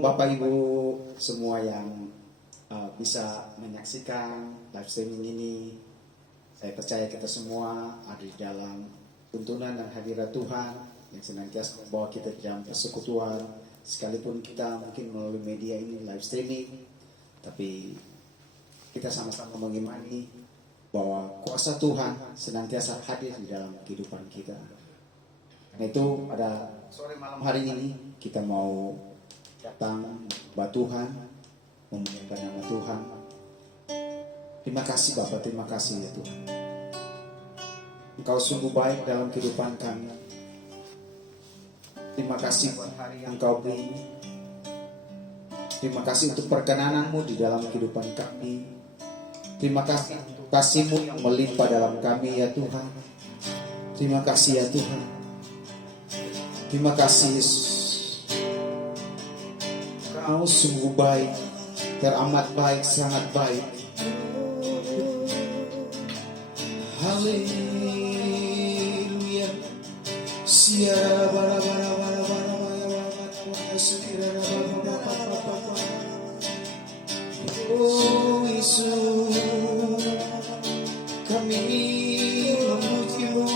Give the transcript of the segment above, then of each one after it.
Bapak Ibu semua yang bisa menyaksikan live streaming ini. Saya percaya kita semua ada di dalam tuntunan dan hadirat Tuhan yang senantiasa membawa kita di dalam persekutuan. Sekalipun kita mungkin melalui media ini live streaming, tapi kita sama-sama mengimani bahwa kuasa Tuhan senantiasa hadir di dalam kehidupan kita. Karena itu pada sore malam hari ini kita mau datang kepada Tuhan, memuliakan nama Tuhan. Terima kasih Bapak, terima kasih ya Tuhan. Engkau sungguh baik dalam kehidupan kami. Terima kasih buat hari yang Engkau beri. Terima kasih untuk perkenanan-Mu di dalam kehidupan kami. Terima kasih untuk kasih-Mu yang melimpah dalam kami ya Tuhan. Terima kasih ya Tuhan. Terima kasih Yesus. Kau sungguh baik, teramat baik, sangat baik. Haleluya. Siara bara bara bara bara bara siara bara bara bara. Oh Yesus, kami memuji-Mu,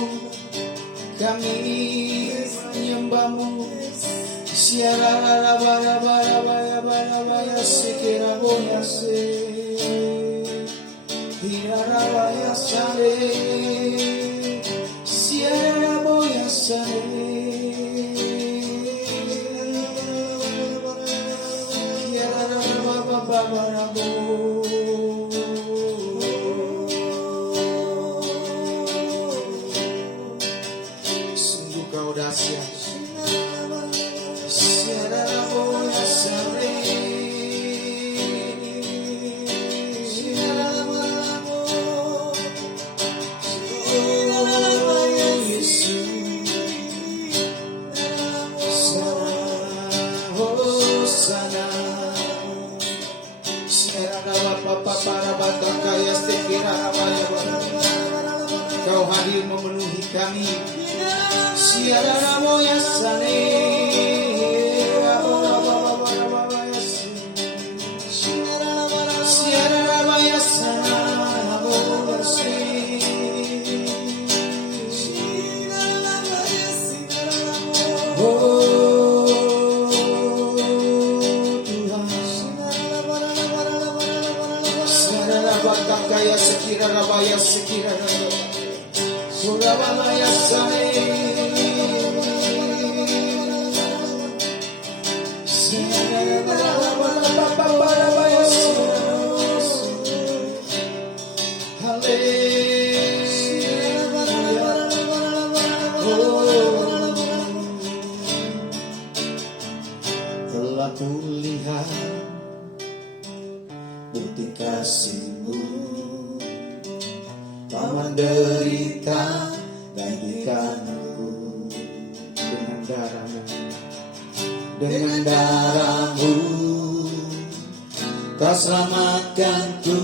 kami menyembah-Mu. Siara bara bara bara bara bara siara boya se. Siara boya sale. Siara boya sale. Siara bara bara bara. Sungguh Kau dahsyat. Kau hadir memenuhi kami. Siara ramo ya sane. Siara ramo ya sana. Kaya sekira rabaya sekira surabaya sane surabaya haleluya. Telah kulihat bukti kasih-Mu, Kau menderita gantikan-Ku dengan darah-Mu, dengan darah-Mu Kau selamatkan-Ku.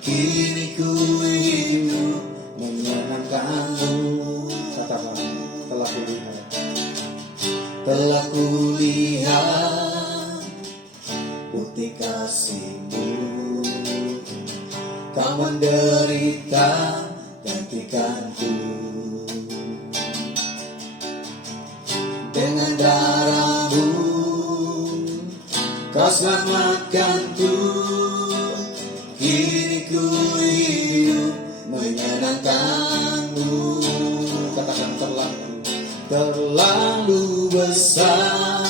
Kini ku hidup menyenangkan-Mu. Katakan, telah kulihat bukti kasih-Mu, Kau menderita gantikan-Ku dengan darah-Mu Kau selamatkan-Ku. Kini ku hidup menyenangkan-Mu. Katakan, terlalu besar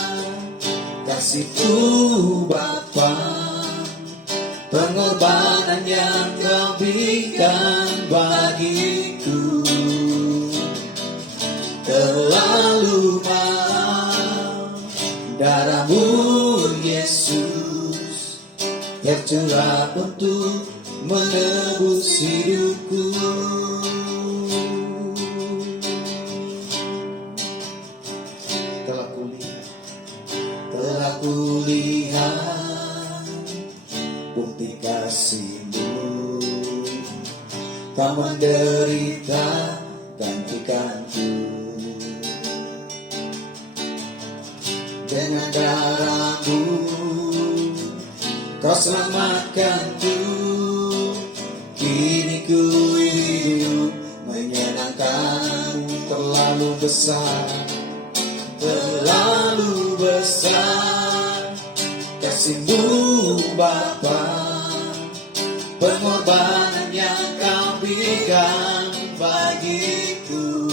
kasih-Mu Bapa, pengorbanan yang Kau berikan bagiku. Terlalu mahal darah-Mu Yesus, tercurah untuk menebus hidupku. Telah kulihat bukti kasih-Mu, Kau menderita gantikan-Ku dengan darah-Mu Kau selamatkanku. Kini ku hidup menyenangkan-Mu. Terlalu besar, terlalu besar kasih-Mu Bapa, pengorbanan yang Kau berikan bagiku.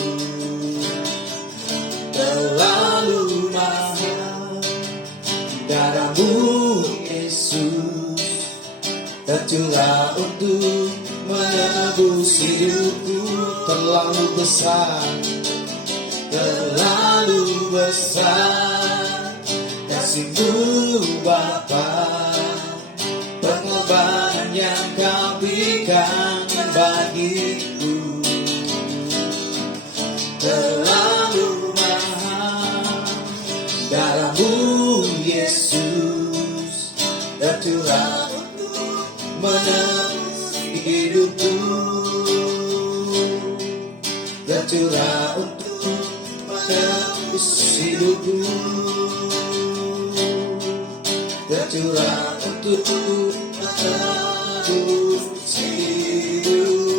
Terlalu mahal darah-Mu Yesus, tercurah untuk menebus hidupku. Terlalu besar, terlalu besar kasih-Mu Bapa, pengorbanan yang Kau berikan bagiku. Terlalu mahal darah-Mu Yesus, tercurah untuk menebus hidupku. Tercurah untuk menebus hidupku. Tercurah untuk menebus hidupku.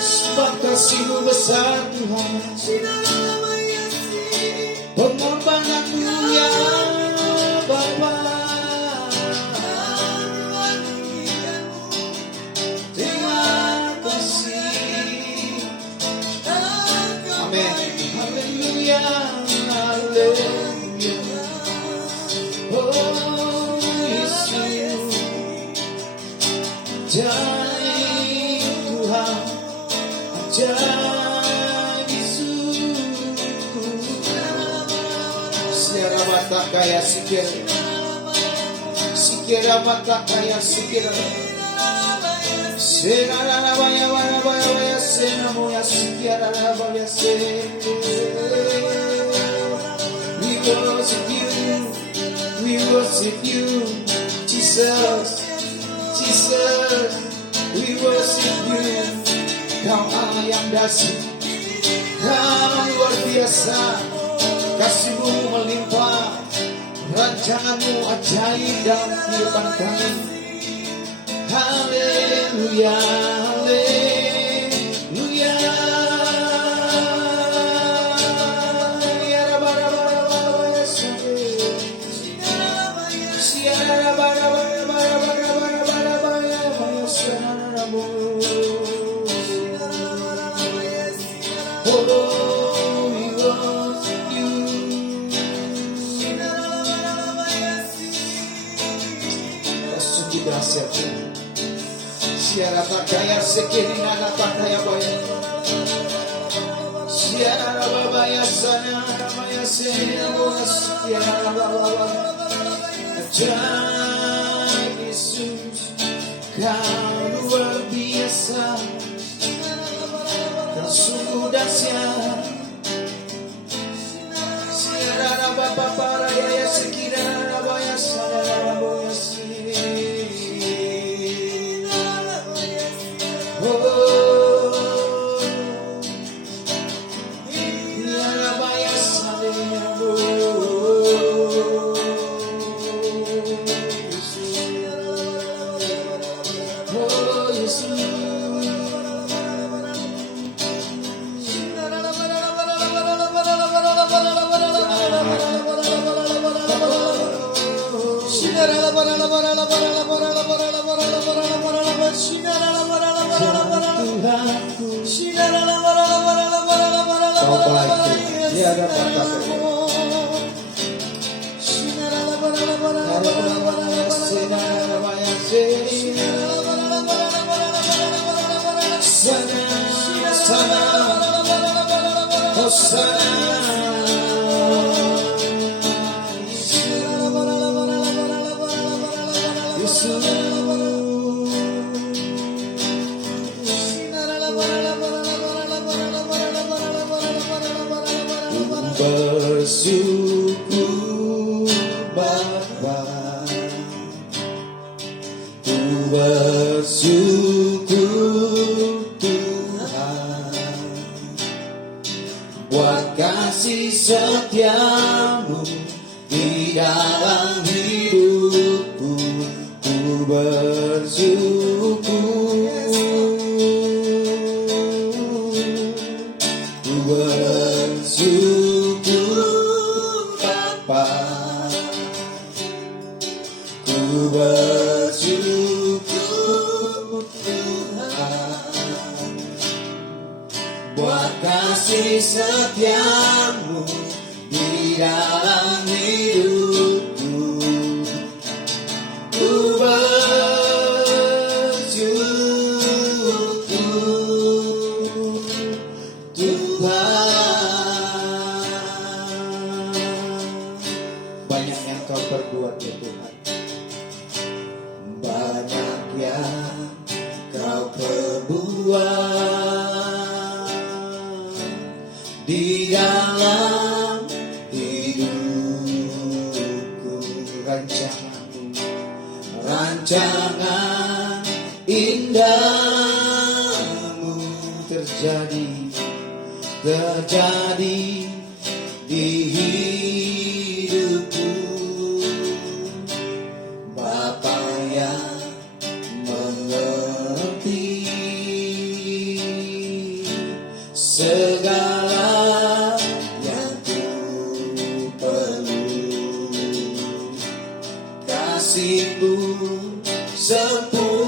Sebab kasih-Mu besar Tuhan, pengorbanan-Mu ya Bapa, terima kasih. Amin. Haleluya, haleluya. Oh Yesus, ajaib Tuhan, ajaib Yesus. Siara mata kaya sikir, sikira mata kaya sikir. Senara baya baya baya baya senamu ya sikira baya se. We worship you, Jesus, Jesus. We worship you. Kau Allah yang dahsyat, Kau luar biasa, kasih-Mu melimpah, rancangan-Mu ajaib dalam kehidupan kami. Haleluya, haleluya. Siara pakaya sekiri nana pakaya boya. Siara babaya sana ramaya sena siara baba. Ajaib Yesus, Kau luar biasa, Kau sungguh dahsyat. Siara baba para ya sekira rabaya sana ramaya bersyukur Bapa, ku bersyukur Tuhan. buat kasih setiamu di dalam hidupku. Ku bersyukur, ku bersyukur Bapa, ku bersyukur Tuhan, buat kasih setiamu di dalam hidupku. Ku bersyukur Tuhan. Banyak yang kau perbuat ya Tuhan, banyak yang kau perbuat di dalam hidupku. Rancangan indahmu terjadi di hidupku. Bapa yang mengerti segala yang ku perlu, kasih-Mu sempurna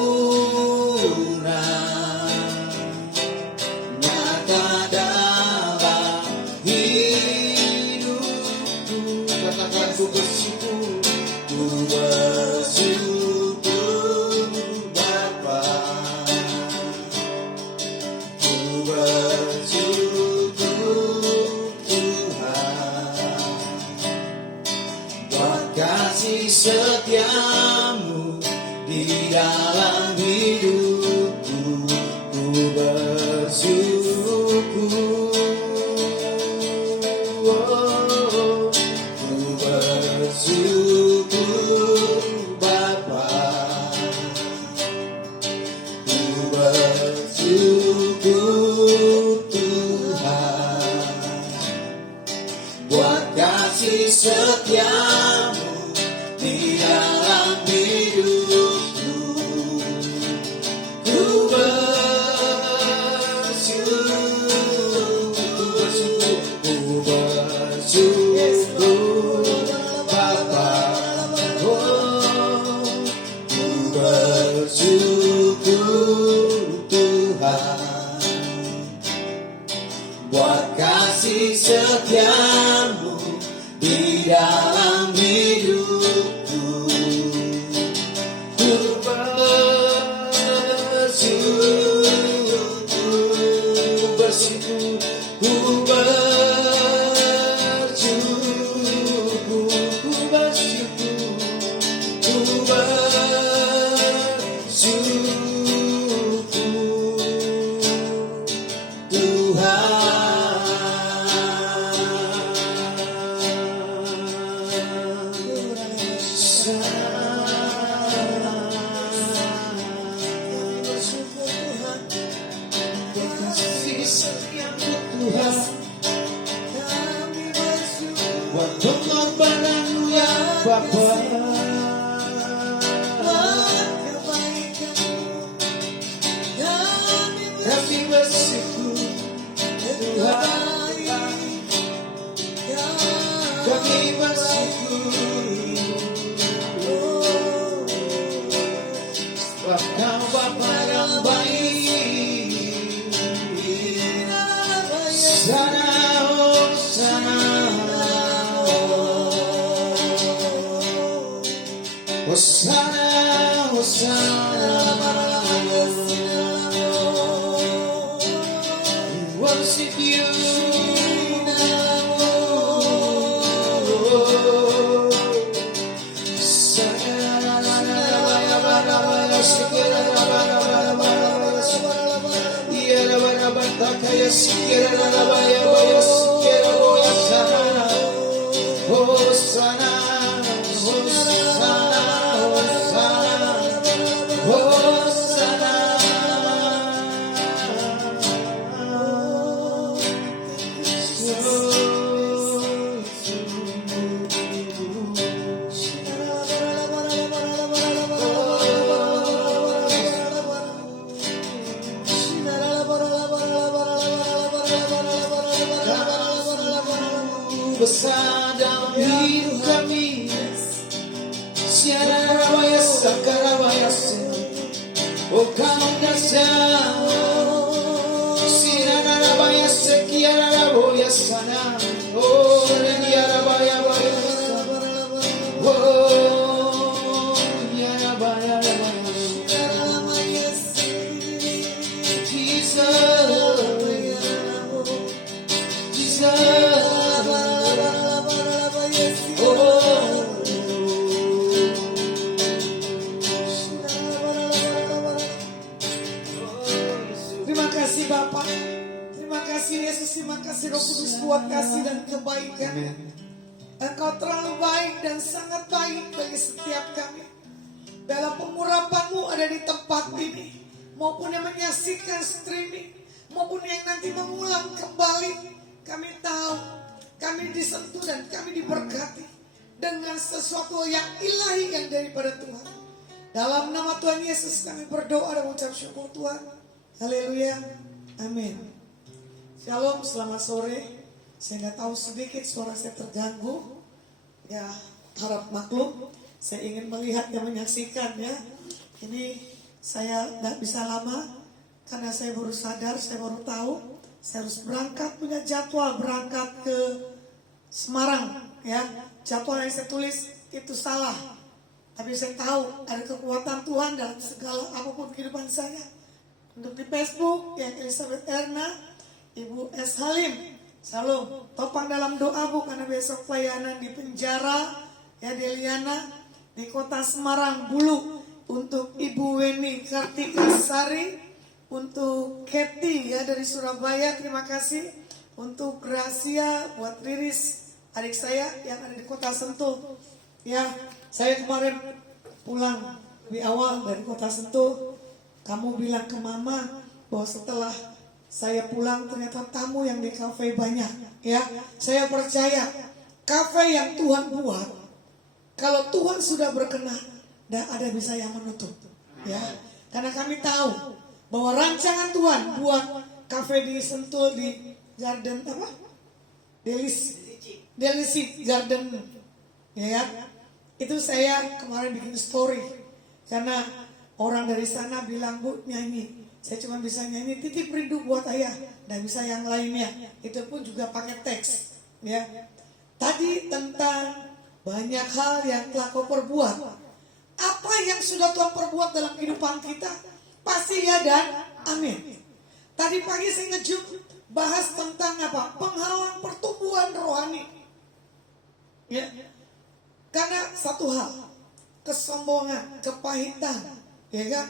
nyata dalam hidupku. Katakan ku bersyukur Bapa, ku bersyukur Tuhan, buat kasih setiamu di dalam hidupku. Ku bersyukur, ku bersyukur Bapa, ku bersyukur Tuhan, buat kasih setiamu di dalam hidupku. Ku bersyukur Bapa, oh, ku bersyukur Tuhan, buat kasih setiamu di dalam hidupku. Ku bersyukur, ku bersyukur, ku bersyukur, ku bersyukur, ku bersyukur Tuhan, buat pengorbanan-Mu ya Bapa, kami bersyukur Tuhan, kami bersyukur sebab Kau Bapa yang baik. Hosanna, Hosanna, we worship You. Hosanna, Hosanna, Kamu besar dalam hidup kami. Siara raya sakara raya sen. Oh kamu dahsyat. Siara raya sekiara raya sana. Oh raya raya raya. Oh ya raya raya. Terima kasih Bapak, terima kasih Yesus, terima kasih Roh Kudus buat kasih dan kebaikan. Engkau terlalu baik dan sangat baik bagi setiap kami. Dalam pengurapan-Mu ada di tempat ini, maupun yang menyaksikan streaming, maupun yang nanti mengulang kembali. Kami tahu, kami disentuh dan kami diberkati dengan sesuatu yang ilahi yang daripada Tuhan. Dalam nama Tuhan Yesus kami berdoa dan mengucap syukur Tuhan. Haleluya, amin. Shalom, selamat sore. Saya nggak tahu sedikit suara saya terganggu. Ya, harap maklum. Saya ingin melihat yang menyaksikan ya. Ini saya nggak bisa lama karena saya baru sadar, saya baru tahu. Saya harus berangkat, punya jadwal berangkat ke Semarang ya. Jadwal yang saya tulis itu salah. Tapi saya tahu ada kekuatan Tuhan dalam segala apapun kehidupan saya. Untuk di Facebook yang Elizabeth Erna, Ibu S. Halim, shalom, topang dalam doa Bu, karena besok pelayanan di penjara ya Deliana di kota Semarang Bulu. Untuk Ibu Weni Kartika Sari, untuk Kathy ya dari Surabaya, terima kasih. Untuk Gracia buat Riris adik saya yang ada di kota Sentul ya. Saya kemarin pulang lebih awal dari kota Sentul. Kamu bilang ke mama bahwa setelah saya pulang ternyata tamu yang di kafe banyak ya. Saya percaya kafe yang Tuhan buat, kalau Tuhan sudah berkenan, tidak ada bisa yang menutup ya. Karena kami tahu bahwa rancangan Tuhan buat kafe di Sentul di Garden apa? Delisi Garden ya. Itu saya kemarin bikin story karena orang dari sana bilang, Bu nyanyi, saya cuma bisa nyanyi titip rindu buat ayah, dan bisa yang lainnya. Itu pun juga pakai teks ya. Tadi tentang banyak hal yang telah kau perbuat. Apa yang sudah Tuhan perbuat dalam kehidupan kita, pasti ya dan amin. Tadi pagi saya ngejuk bahas tentang apa? Penghalang pertumbuhan rohani ya. Karena satu hal, kesombongan, kepahitan, ya kan?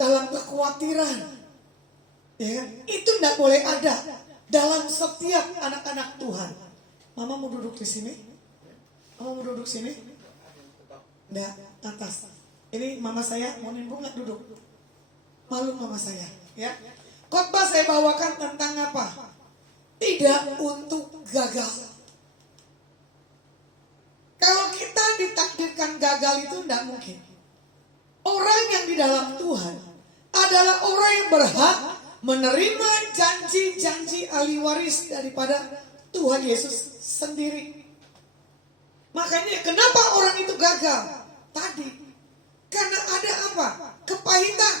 Dalam kekhawatiran, ya kan? Itu tidak boleh ada dalam setiap anak-anak Tuhan. Mama mau duduk di sini? Mama mau duduk sini? Tidak, atas. Ini mama saya mau nimbrung nggak duduk? Malu mama saya, ya. Khotbah saya bawakan tentang apa? Tidak untuk gagal. Kalau kita ditakdirkan gagal itu tidak mungkin. Orang yang di dalam Tuhan adalah orang yang berhak menerima janji-janji ahli waris daripada Tuhan Yesus sendiri. Makanya kenapa orang itu gagal? Tadi karena ada apa? Kepahitan,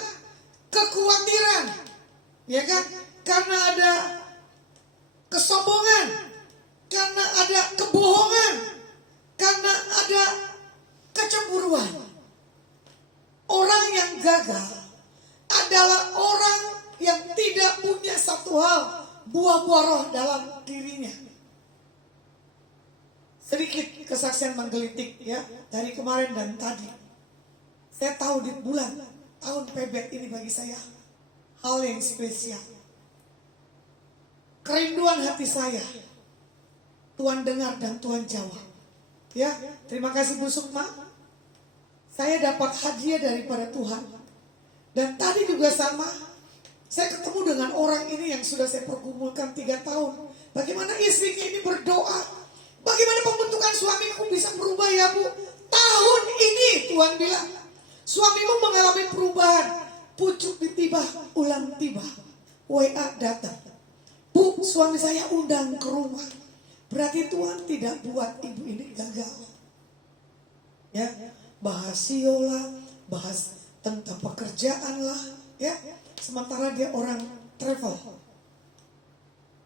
kekhawatiran, ya kan? Karena ada kesombongan, karena ada kebohongan, karena ada kecemburuan. Orang yang gagal adalah orang yang tidak punya satu hal, buah-buah roh dalam dirinya. Sedikit kesaksian menggelitik ya dari kemarin dan tadi. Saya tahu di bulan tahun Pebet ini bagi saya hal yang spesial. Kerinduan hati saya Tuhan dengar dan Tuhan jawab. Ya, terima kasih Bu Sukma. Saya dapat hadiah daripada Tuhan. Dan tadi juga sama. Saya ketemu dengan orang ini yang sudah saya pergumulkan 3 tahun. Bagaimana istrinya ini berdoa. Bagaimana pembentukan suamiku bisa berubah ya Bu. Tahun ini Tuhan bilang, suamimu mengalami perubahan. Pucuk ditibah, ulang tiba. WA datang. Bu, suami saya undang ke rumah. Berarti Tuhan tidak buat ibu ini gagal. Ya, bahas CEO lah, bahas tentang pekerjaan lah, ya. Sementara dia orang travel.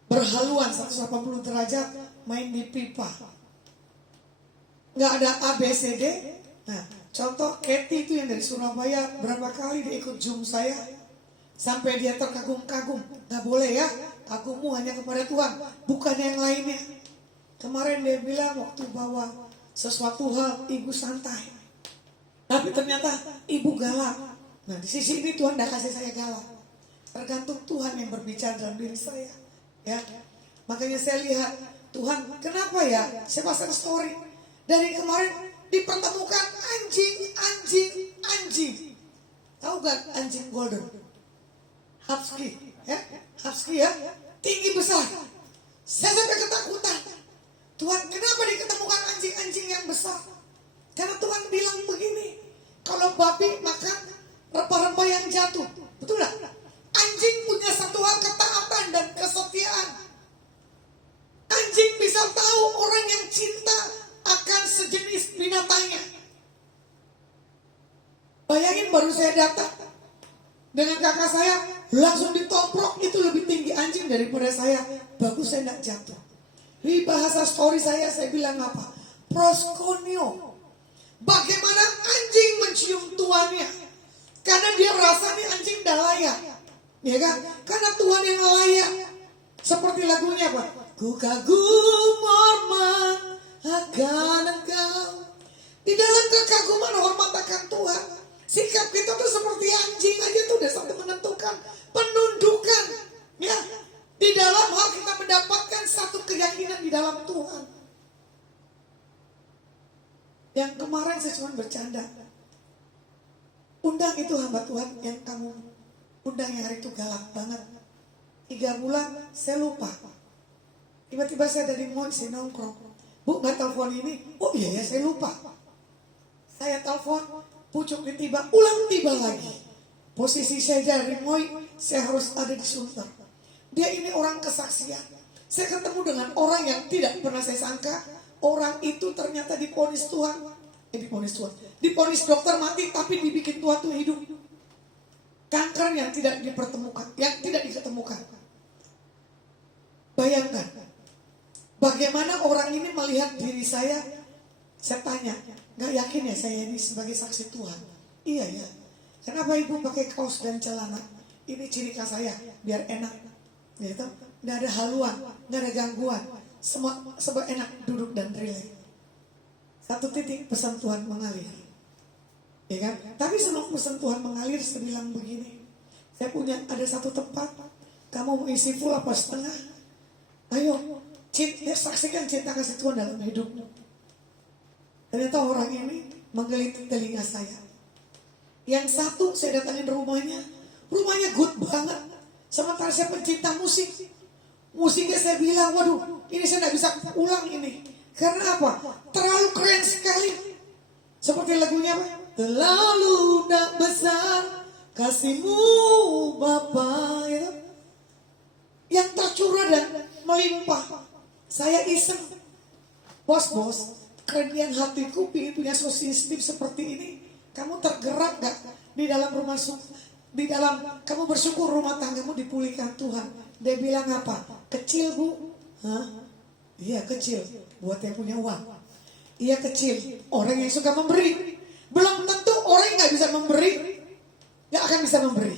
Berhaluan 180 derajat main di pipa. Nggak ada ABCD. Nah, contoh Katy itu yang dari Surabaya, berapa kali dia ikut Zoom saya. Sampai dia terkagum-kagum. Nggak boleh ya, kagummu hanya kepada Tuhan, bukan yang lainnya. Kemarin dia bilang waktu bawa sesuatu hal, ibu santai. Tapi ternyata ibu galak. Nah, di sisi ini Tuhan tidak kasih saya galak. Tergantung Tuhan yang berbicara dalam diri saya. Ya, makanya saya lihat Tuhan, kenapa ya? Saya pasang story dari kemarin dipertemukan anjing. Tahu gak anjing golden? Husky, ya, husky ya, tinggi besar. Saya sampai ketakutan. Tuhan, kenapa diketemukan anjing-anjing yang besar? Karena Tuhan bilang begini, kalau babi makan rempah-rempah yang jatuh, betul gak? Anjing punya satu hal, ketaatan dan kesetiaan. Anjing bisa tahu orang yang cinta akan sejenis binatangnya. Bayangin baru saya datang dengan kakak saya, langsung ditoprak, itu lebih tinggi anjing daripada saya. Bagus saya tidak jatuh. Di bahasa story saya bilang apa? Proskonio. Bagaimana anjing mencium tuannya? Karena dia rasa nih anjing dah layak. Ya kan? Karena Tuhan yang layak. Seperti lagunya apa? Ku kagum hormat akan Engkau. Di dalam kekaguman hormat akan Tuhan, sikap kita tuh seperti anjing aja tuh udah sampai menentukan penundukan. Ya, di dalam hal kita mendapatkan satu keyakinan di dalam Tuhan. Yang kemarin saya cuma bercanda. Undang itu hamba Tuhan yang kamu undang yang hari itu galak banget. 3 bulan saya lupa. Tiba-tiba saya dari mall, saya nongkrong. Bu, nggak telepon ini? Oh iya ya, saya lupa. Saya telepon, pucuk ditiba, ulang tiba lagi. Posisi saya dari mall, saya harus ada di Sunter. Dia ini orang kesaksian. Saya ketemu dengan orang yang tidak pernah saya sangka. Orang itu ternyata diponis Tuhan. Diponis dokter mati, tapi dibikin Tuhan tuh hidup. Kanker yang tidak dipertemukan, yang tidak diketemukan. Bayangkan, bagaimana orang ini melihat diri saya. Saya tanya, gak yakin ya saya ini sebagai saksi Tuhan? Iya ya. Kenapa ibu pakai kaos dan celana? Ini ciri khas saya, biar enak. Gitu. Gak ada haluan, gak ada gangguan. Semua enak duduk dan relax. Satu titik pesan Tuhan mengalir. Ya kan? Tapi sebelum pesan Tuhan mengalir, saya bilang begini. Saya punya ada satu tempat. Kamu mau isi full apa setengah? Ayo, saksikan cinta kasih Tuhan dalam hidupmu. Ternyata orang ini menggelitik telinga saya. Yang satu saya datangin rumahnya. Rumahnya good banget. Sementara saya pencinta musik. Musiknya saya bilang, waduh, ini saya tidak bisa ulang ini. Karena apa? Terlalu keren sekali. Seperti lagunya apa? Terlalu tak besar kasih-Mu Bapa, gitu. Yang tercurah dan melimpah. Saya iseng. Bos, kerendian hatiku ingin punya sistem seperti ini. Kamu tergerak gak di dalam di dalam kamu bersyukur rumah tanggamu dipulihkan Tuhan? Dia bilang apa? Kecil bu? Hah? Iya kecil. Buat yang punya uang. Iya kecil. Orang yang suka memberi. Belum tentu orang yang gak bisa memberi gak akan bisa memberi.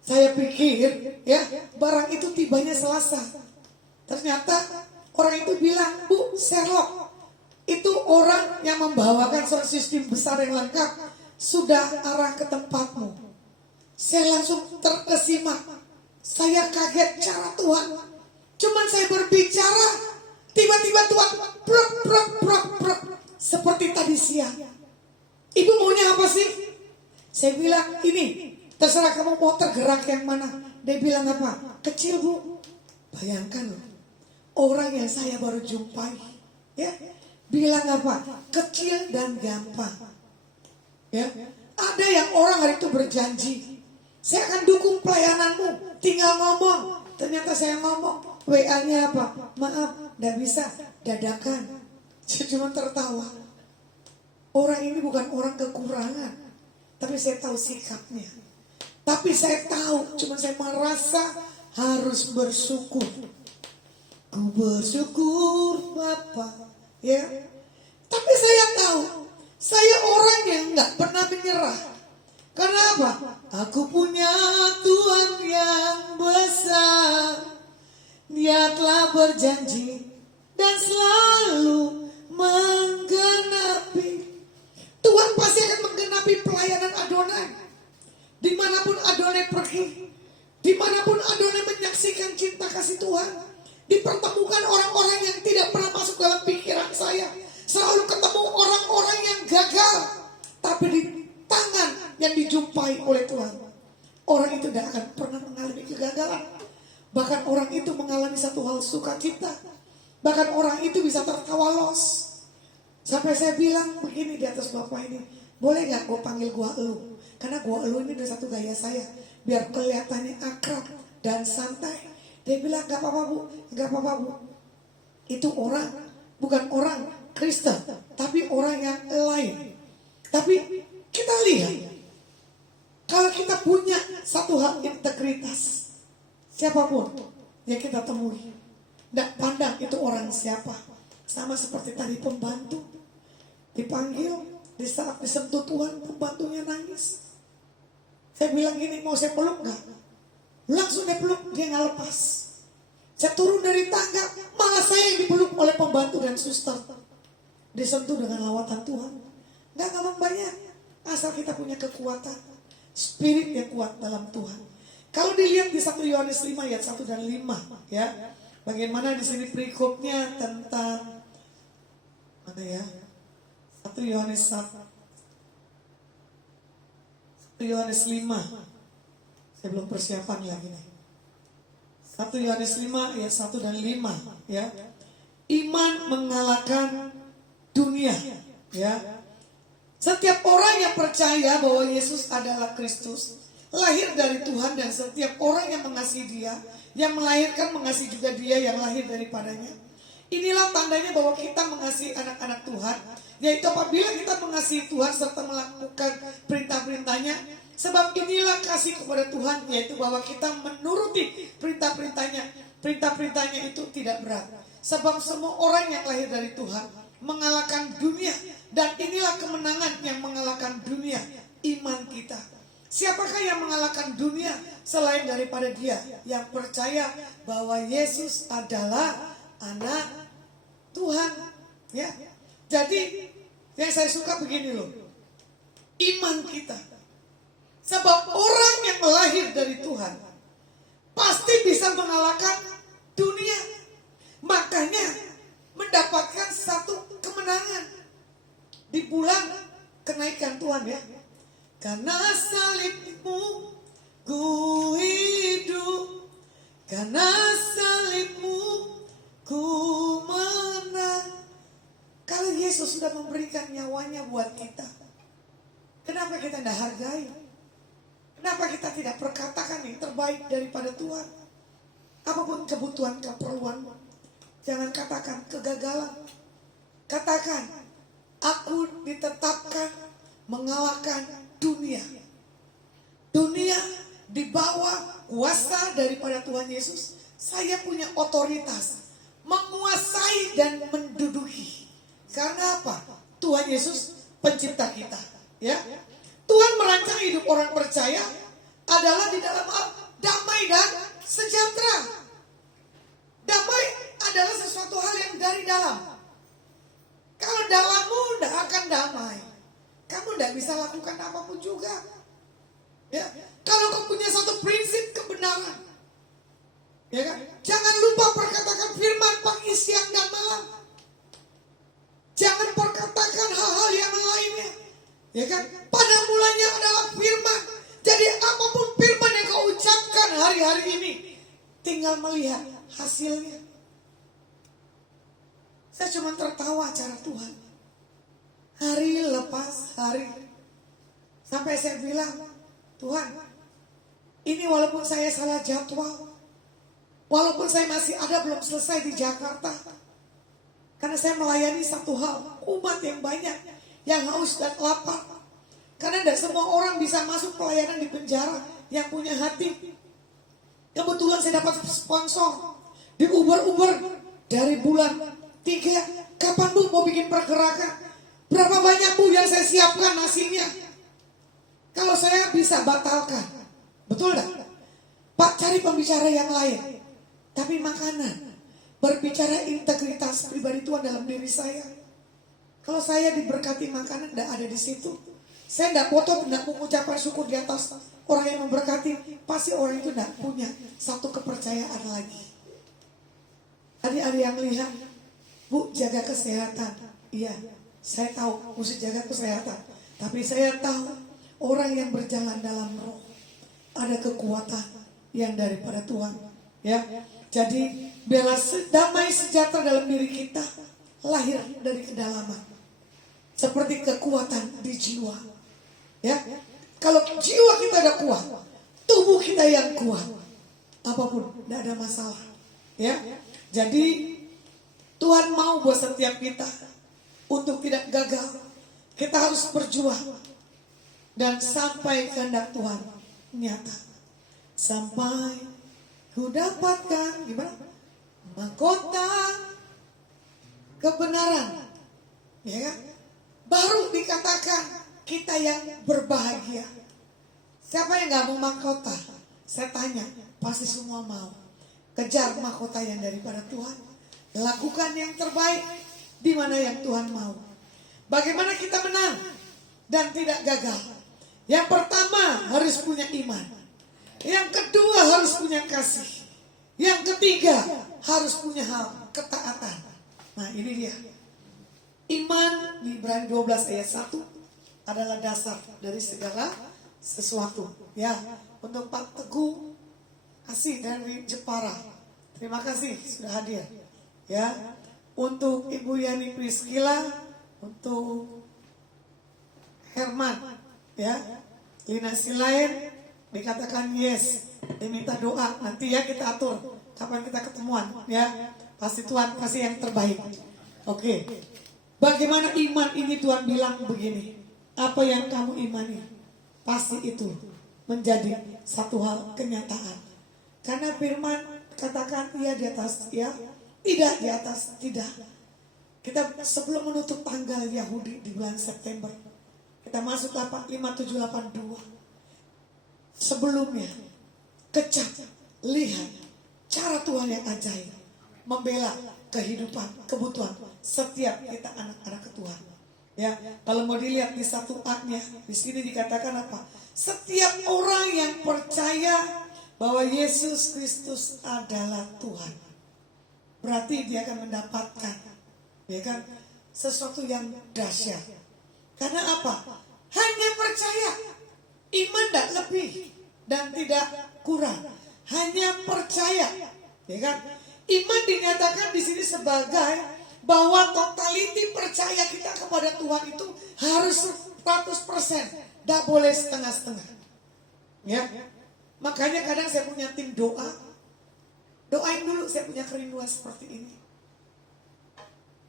Saya pikir ya barang itu tibanya Selasa. Ternyata orang itu bilang, Bu Sherlock, itu orang yang membawakan sound system besar yang lengkap sudah arah ke tempatmu. Saya langsung terkesima. Saya kaget cara Tuhan. Cuman saya berbicara, tiba-tiba Tuhan brok. Seperti tadi siang. Ibu maunya apa sih? Saya bilang, ini terserah kamu mau tergerak yang mana. Dia bilang apa? Kecil bu. Bayangkan loh. Orang yang saya baru jumpai. Ya, bilang apa? Kecil dan gampang. Ya, ada yang orang hari itu berjanji. Saya akan dukung pelayananmu. Tinggal ngomong. Ternyata saya ngomong. WA-nya apa? Maaf, gak bisa. Dadakan. Saya cuma tertawa. Orang ini bukan orang kekurangan. Tapi saya tahu sikapnya. Tapi saya tahu, cuma saya merasa harus bersyukur. Ku bersyukur Bapa. Ya. Tapi saya tahu, saya orang yang gak pernah menyerah. Karena apa? Aku punya Tuhan yang besar. Dia telah berjanji dan selalu menggenapi. Tuhan pasti akan menggenapi pelayanan Adonai. Dimanapun Adonai pergi, dimanapun Adonai menyaksikan cinta kasih Tuhan, dipertemukan orang-orang yang tidak pernah masuk dalam pikiran saya. Selalu ketemu orang-orang yang gagal, tapi di tangan yang dijumpai oleh Tuhan, orang itu tidak akan pernah mengalami kegagalan. Bahkan orang itu mengalami satu hal sukacita. Bahkan orang itu bisa tertawa los. Sampai saya bilang begini di atas Bapak ini, boleh gak gue panggil gua elu? Karena gua elu ini udah satu gaya saya, biar kelihatannya akrab dan santai. Dia bilang gak apa-apa bu, gak apa-apa bu. Itu orang, bukan orang Kristen, tapi orang yang lain. Tapi kita lihat, kalau kita punya satu hal integritas, siapapun yang kita temui, tidak pandang itu orang siapa. Sama seperti tadi pembantu dipanggil, di saat disentuh Tuhan pembantunya nangis. Saya bilang gini, mau saya peluk gak? Langsung dia peluk, dia gak lepas. Saya turun dari tangga, malah saya yang dipeluk oleh pembantu dan suster. Disentuh dengan lawatan Tuhan. Gak ngomong banyak, asal kita punya kekuatan, spirit yang kuat dalam Tuhan. Kalau dilihat di 1 Yohanes 5 ayat 1 dan 5, ya, bagaimana di sini perikopnya tentang mana ya? 1 Yohanes 5. Saya belum persiapan lagi nih. 1 Yohanes 5 ayat 1 dan 5, ya. Iman mengalahkan dunia, ya. Setiap orang yang percaya bahwa Yesus adalah Kristus, lahir dari Tuhan, dan setiap orang yang mengasihi Dia, yang melahirkan mengasihi juga Dia yang lahir daripadanya. Inilah tandanya bahwa kita mengasihi anak-anak Tuhan, yaitu apabila kita mengasihi Tuhan serta melakukan perintah-perintahnya. Sebab inilah kasih kepada Tuhan, yaitu bahwa kita menuruti perintah-perintahnya. Perintah-perintahnya itu tidak berat. Sebab semua orang yang lahir dari Tuhan mengalahkan dunia, dan inilah kemenangan yang mengalahkan dunia, iman kita. Siapakah yang mengalahkan dunia selain daripada Dia yang percaya bahwa Yesus adalah anak Tuhan, ya. Jadi yang saya suka begini loh, iman kita. Sebab orang yang lahir dari Tuhan pasti bisa mengalahkan dunia. Makanya mendapatkan satu kemenangan di bulan kenaikan Tuhan, ya. Karena salibmu ku hidup, karena salibmu ku menang. Kalau Yesus sudah memberikan nyawanya buat kita, kenapa kita tidak hargai? Kenapa kita tidak perkatakan yang terbaik daripada Tuhan? Apapun kebutuhan, keperluanmu, jangan katakan kegagalan. Katakan, aku ditetapkan mengalahkan dunia. Dunia di bawah kuasa daripada Tuhan Yesus. Saya punya otoritas menguasai dan menduduki. Karena apa? Tuhan Yesus pencipta kita, ya. Tuhan merancang hidup orang percaya adalah di dalam damai dan sejahtera. Damai adalah sesuatu hal yang dari dalam. Kalau dalammu tidak akan damai, kamu tidak bisa lakukan apapun juga, ya. Kalau kamu punya satu prinsip kebenaran, ya kan? Jangan lupa perkatakan firman pagi, siang, dan malam. Jangan perkatakan hal-hal yang lainnya, ya kan? Pada mulanya adalah firman. Jadi apapun firman yang kau ucapkan hari-hari ini, tinggal melihat hasilnya. Saya cuma tertawa cara Tuhan. Hari lepas hari. Sampai saya bilang, Tuhan, Ini walaupun saya salah jadwal, walaupun saya masih ada belum selesai di Jakarta, karena saya melayani satu hal, umat yang banyak yang haus dan lapar. Karena tidak semua orang bisa masuk pelayanan di penjara yang punya hati. Kebetulan saya dapat sponsor di Uber dari bulan 3. Kapan Bu mau bikin pergerakan? Berapa banyak Bu yang saya siapkan nasinya? Kalau saya bisa batalkan, betul enggak? Pak, cari pembicara yang lain. Tapi makanan, berbicara integritas pribadi Tuhan dalam diri saya. Kalau saya diberkati makanan tidak ada di situ, saya tidak foto, tidak mengucapkan syukur di atas orang yang memberkati, pasti orang itu tidak punya satu kepercayaan lagi. Adik-adik yang lihat, Bu, jaga kesehatan. Iya, saya tahu mesti jaga kesehatan. Tapi saya tahu orang yang berjalan dalam roh ada kekuatan yang daripada Tuhan. Ya, jadi biarlah damai sejahtera dalam diri kita lahir dari kedalaman, seperti kekuatan di jiwa. Ya, kalau jiwa kita ada kuat, tubuh kita yang kuat, apapun tidak ada masalah. Ya, jadi Tuhan mau buat setiap kita untuk tidak gagal. Kita harus berjuang dan sampai kehendak Tuhan nyata. Sampai ku dapatkan gimana? Mahkota kebenaran. Ya kan? Baru dikatakan kita yang berbahagia. Siapa yang gak mau mahkota? Saya tanya, pasti semua mau. Kejar mahkota yang daripada Tuhan. Lakukan yang terbaik di mana yang Tuhan mau. Bagaimana kita menang dan tidak gagal? Yang pertama harus punya iman. Yang kedua harus punya kasih. Yang ketiga harus punya hal ketaatan. Nah, ini dia. Iman di Ibrani 12 ayat 1 adalah dasar dari segala sesuatu. Ya, untuk Pak Teguh Asih dari Jepara, terima kasih sudah hadir. Ya, untuk Ibu Yani Priscila, untuk Herman, ya, Lina Silain dikatakan yes, diminta doa. Nanti ya kita atur kapan kita ketemuan. Ya, pasti Tuhan kasih yang terbaik. Oke. Bagaimana iman ini Tuhan bilang begini. Apa yang kamu imani, pasti itu menjadi satu hal kenyataan. Karena firman katakan iya di atas ya, tidak di atas tidak. Kita sebelum menutup tanggal Yahudi di bulan September, kita masuk 5782. Sebelumnya kecap, lihat cara Tuhan yang ajaib membela kehidupan, kebutuhan setiap kita anak-anak Tuhan. Ya, kalau mau dilihat di satu ayatnya, di sini dikatakan apa? Setiap orang yang percaya bahwa Yesus Kristus adalah Tuhan, berarti dia akan mendapatkan, ya kan, sesuatu yang dahsyat. Karena apa? Hanya percaya, iman tidak lebih dan tidak kurang. Hanya percaya, ya kan? Iman dinyatakan di sini sebagai bahwa totaliti percaya kita kepada Tuhan itu harus 100%, tidak boleh setengah-setengah. Ya, makanya kadang saya punya tim doa. Doain dulu, saya punya kerinduan seperti ini.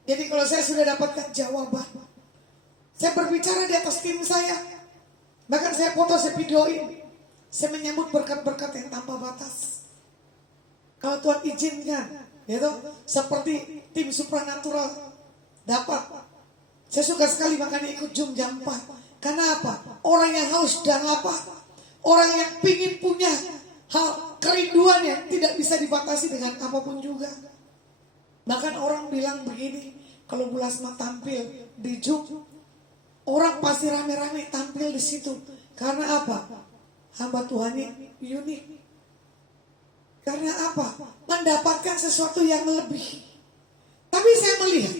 Jadi kalau saya sudah dapatkan jawaban, saya berbicara di atas tim saya. Bahkan saya foto, saya videoin. Saya menyambut berkat-berkat yang tanpa batas. Kalau Tuhan izinkan, gitu, seperti tim supranatural dapat. Saya suka sekali makanya ikut Zoom jam 4. Karena apa? Orang yang haus dan lapar, orang yang pingin punya hal kerinduan yang tidak bisa dibatasi dengan apapun juga. Bahkan orang bilang begini, kalau Bu Lasma tampil di Zoom, orang pasti rame-rame tampil di situ. Karena apa? Hamba Tuhan ini unik. Karena apa? Mendapatkan sesuatu yang lebih. Tapi saya melihat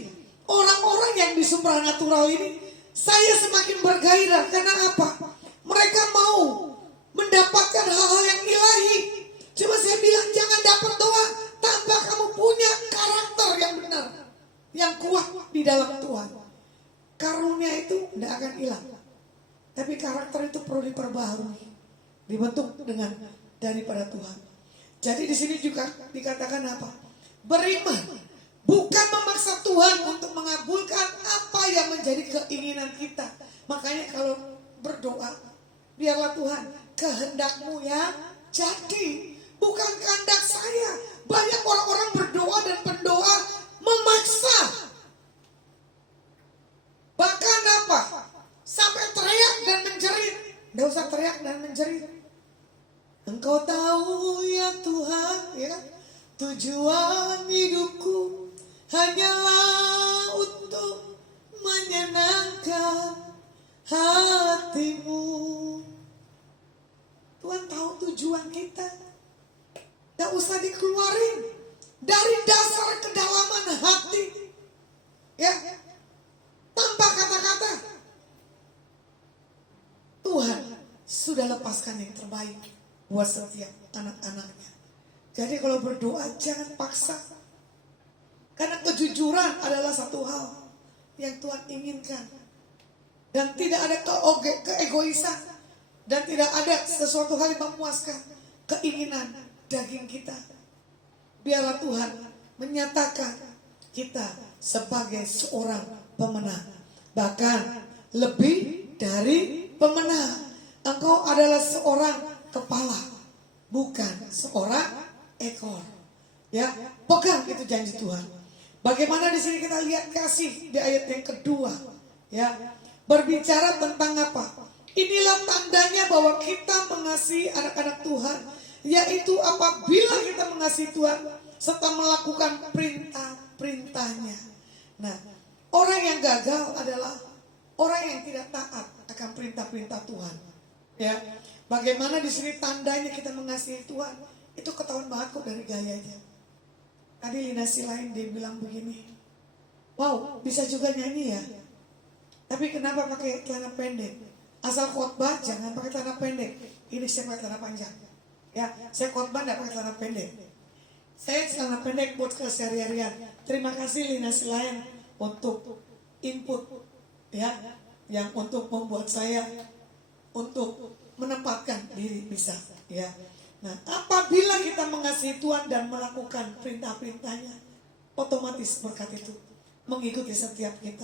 orang-orang yang di supranatural ini, saya semakin bergairah. Karena apa? Mereka mau mendapatkan hal-hal yang ilahi. Cuma saya bilang jangan dapat doang tanpa kamu punya karakter yang benar, yang kuat di dalam Tuhan. Karunia itu tidak akan hilang. Tapi karakter itu perlu diperbaharui, dibentuk dengan daripada Tuhan. Jadi di sini juga dikatakan apa? Beriman, bukan memaksa Tuhan untuk mengabulkan apa yang menjadi keinginan kita. Makanya kalau berdoa, biarlah Tuhan kehendak-Mu yang jadi, bukan kehendak saya. Banyak orang-orang berdoa dan pendoa memaksa. Bahkan apa? Sampai teriak dan menjerit. Tidak usah teriak dan menjerit. Engkau tahu ya Tuhan, ya, tujuan hidupku hanyalah untuk menyenangkan hati-Mu. Tuhan tahu tujuan kita. Gak usah dikeluarin dari dasar kedalaman hati, ya, tanpa kata-kata. Tuhan sudah lepaskan yang terbaik buat setiap anak-anaknya. Jadi kalau berdoa jangan paksa. Karena kejujuran adalah satu hal yang Tuhan inginkan. Dan tidak ada keegoisan. Dan tidak ada sesuatu hal yang memuaskan keinginan daging kita. Biarlah Tuhan menyatakan kita sebagai seorang pemenang. Bahkan lebih dari pemenang. Engkau adalah seorang kepala, bukan seorang ekor. Ya, pegang itu janji Tuhan. Bagaimana di sini kita lihat kasih di ayat yang kedua, ya, berbicara tentang apa? Inilah tandanya bahwa kita mengasihi anak-anak Tuhan, yaitu apabila kita mengasihi Tuhan serta melakukan perintah-perintahnya. Nah, orang yang gagal adalah orang yang tidak taat akan perintah-perintah Tuhan. Ya, bagaimana di sini tandanya kita mengasihi Tuhan? Itu ketahuan banget kok dari gayanya. Tadi Lina Silain dia bilang begini, wow, bisa juga nyanyi ya, tapi kenapa pakai celana pendek? Asal khotbah jangan pakai celana pendek. Ini saya pakai celana panjang. Ya, saya khotbah tidak pakai celana pendek. Saya celana pendek buat keseharian. Terima kasih Lina Silain untuk input, ya, yang untuk membuat saya untuk menempatkan diri bisa, ya. Nah, apabila kita mengasihi Tuhan dan melakukan perintah-perintahnya, otomatis berkat itu mengikuti setiap kita.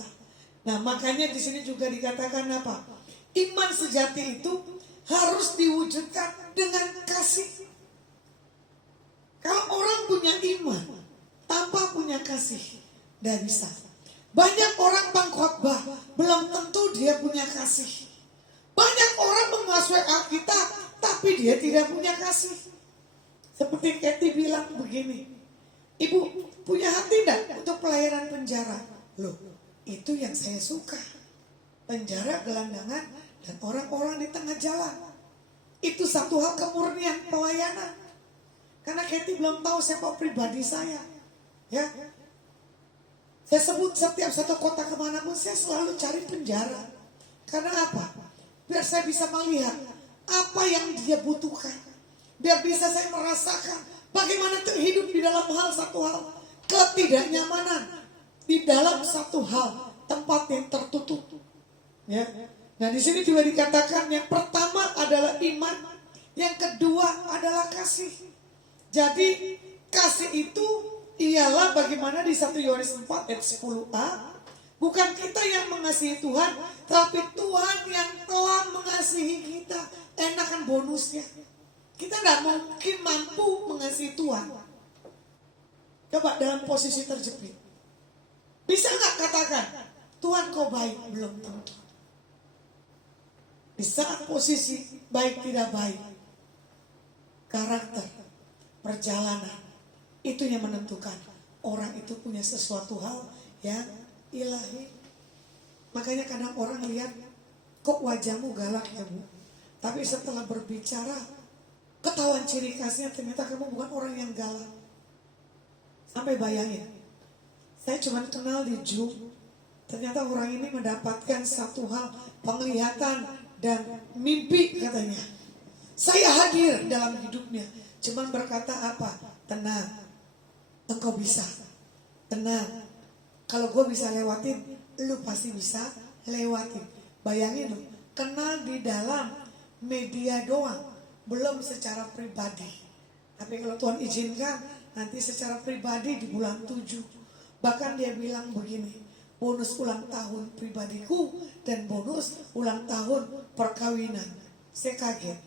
Nah, makanya di sini juga dikatakan apa? Iman sejati itu harus diwujudkan dengan kasih. Kalau orang punya iman tanpa punya kasih, tidak bisa. Banyak orang pengkhotbah belum tentu dia punya kasih. Banyak orang menguasai Alkitab tapi dia tidak punya kasih. Seperti Kathy bilang begini, Ibu punya hati enggak untuk pelayanan penjara? Loh, itu yang saya suka. Penjara gelandangan dan orang-orang di tengah jalan. Itu satu hal kemurnian pelayanan. Karena Kathy belum tahu siapa pribadi saya. Ya, saya sebut setiap satu kota kemanapun saya selalu cari penjara. Karena apa? Biar saya bisa melihat apa yang dia butuhkan. Biar bisa saya merasakan bagaimana hidup di dalam hal satu hal ketidaknyamanan. Di dalam satu hal tempat yang tertutup. Ya. Nah di sini juga dikatakan yang pertama adalah iman. Yang kedua adalah kasih. Jadi kasih itu ialah bagaimana di 1 Yohanes 4 ayat 10a. Bukan kita yang mengasihi Tuhan, tapi Tuhan yang telah mengasihi kita. Enakan bonusnya. Kita tidak mungkin mampu mengasihi Tuhan. Coba dalam posisi terjepit. Bisa nggak katakan, Tuhan kau baik? Belum tentu. Di saat posisi baik tidak baik, karakter, perjalanan, itu yang menentukan orang itu punya sesuatu hal yang ilahi. Makanya kadang orang lihat, kok wajahmu galak ya Bu? Tapi setelah berbicara, ketahuan ciri khasnya ternyata kamu bukan orang yang galak. Sampai bayangin, saya cuma kenal di Zoom, ternyata orang ini mendapatkan satu hal, penglihatan dan mimpi katanya. Saya hadir dalam hidupnya, cuma berkata apa? Tenang, engkau bisa. Tenang, kalau gue bisa lewatin, lu pasti bisa lewatin. Bayangin loh, kenal di dalam media doang. belum secara pribadi. Tapi kalau Tuhan izinkan, nanti secara pribadi di bulan 7. Bahkan dia bilang begini, bonus ulang tahun pribadiku dan bonus ulang tahun perkawinan. Saya kaget.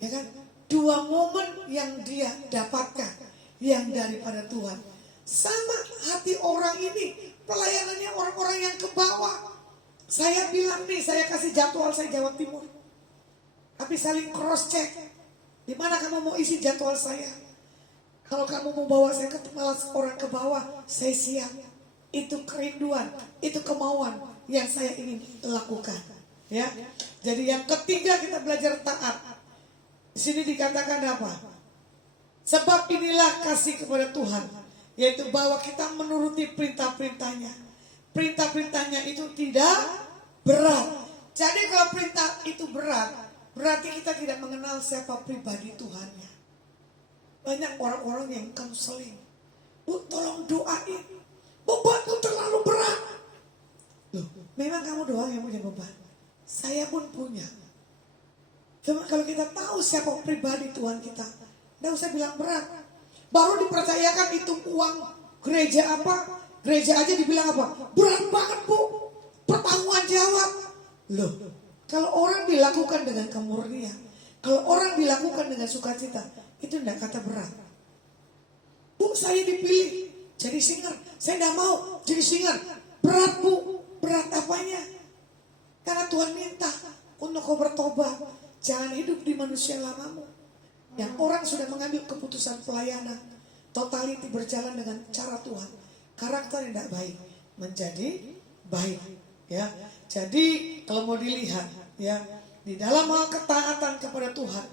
Ya kan? Dua momen yang dia dapatkan yang daripada Tuhan. Sama hati orang ini, pelayanannya orang-orang yang ke bawah. Saya bilang nih, saya kasih jadwal saya Jawa Timur. Tapi saling cross check. Di mana kamu mau isi jadwal saya? Kalau kamu mau bawa saya ke malas orang ke bawah, saya siap. Itu kerinduan, itu kemauan yang saya ingin lakukan. Ya. Jadi yang ketiga kita belajar taat. Di sini dikatakan apa? Sebab inilah kasih kepada Tuhan, yaitu bahwa kita menuruti perintah-perintahnya. Perintah-perintahnya itu tidak berat. Jadi kalau perintah itu berat, berarti kita tidak mengenal siapa pribadi Tuhannya. Banyak orang-orang yang konseling. Bu, tolong doain. Bebanku terlalu berat. Loh, memang kamu doang yang punya beban. Saya pun punya. Cuma kalau kita tahu siapa pribadi Tuhan kita, tidak usah bilang berat. Baru dipercayakan itu uang gereja apa? Gereja aja dibilang apa? Berat banget bu. Pertanggungan jawab. Loh, kalau orang dilakukan dengan kemurnian, kalau orang dilakukan dengan sukacita, itu tidak kata berat. Bu, saya dipilih jadi singer. Saya tidak mau jadi singer. Berat bu. Berat apanya? Karena Tuhan minta untuk kau bertobat. Jangan hidup di manusia lamamu. Yang orang sudah mengambil keputusan pelayanan, totality berjalan dengan cara Tuhan. Karakter yang tidak baik menjadi baik. Ya, jadi kalau mau dilihat, ya, di dalam hal ketaatan kepada Tuhan,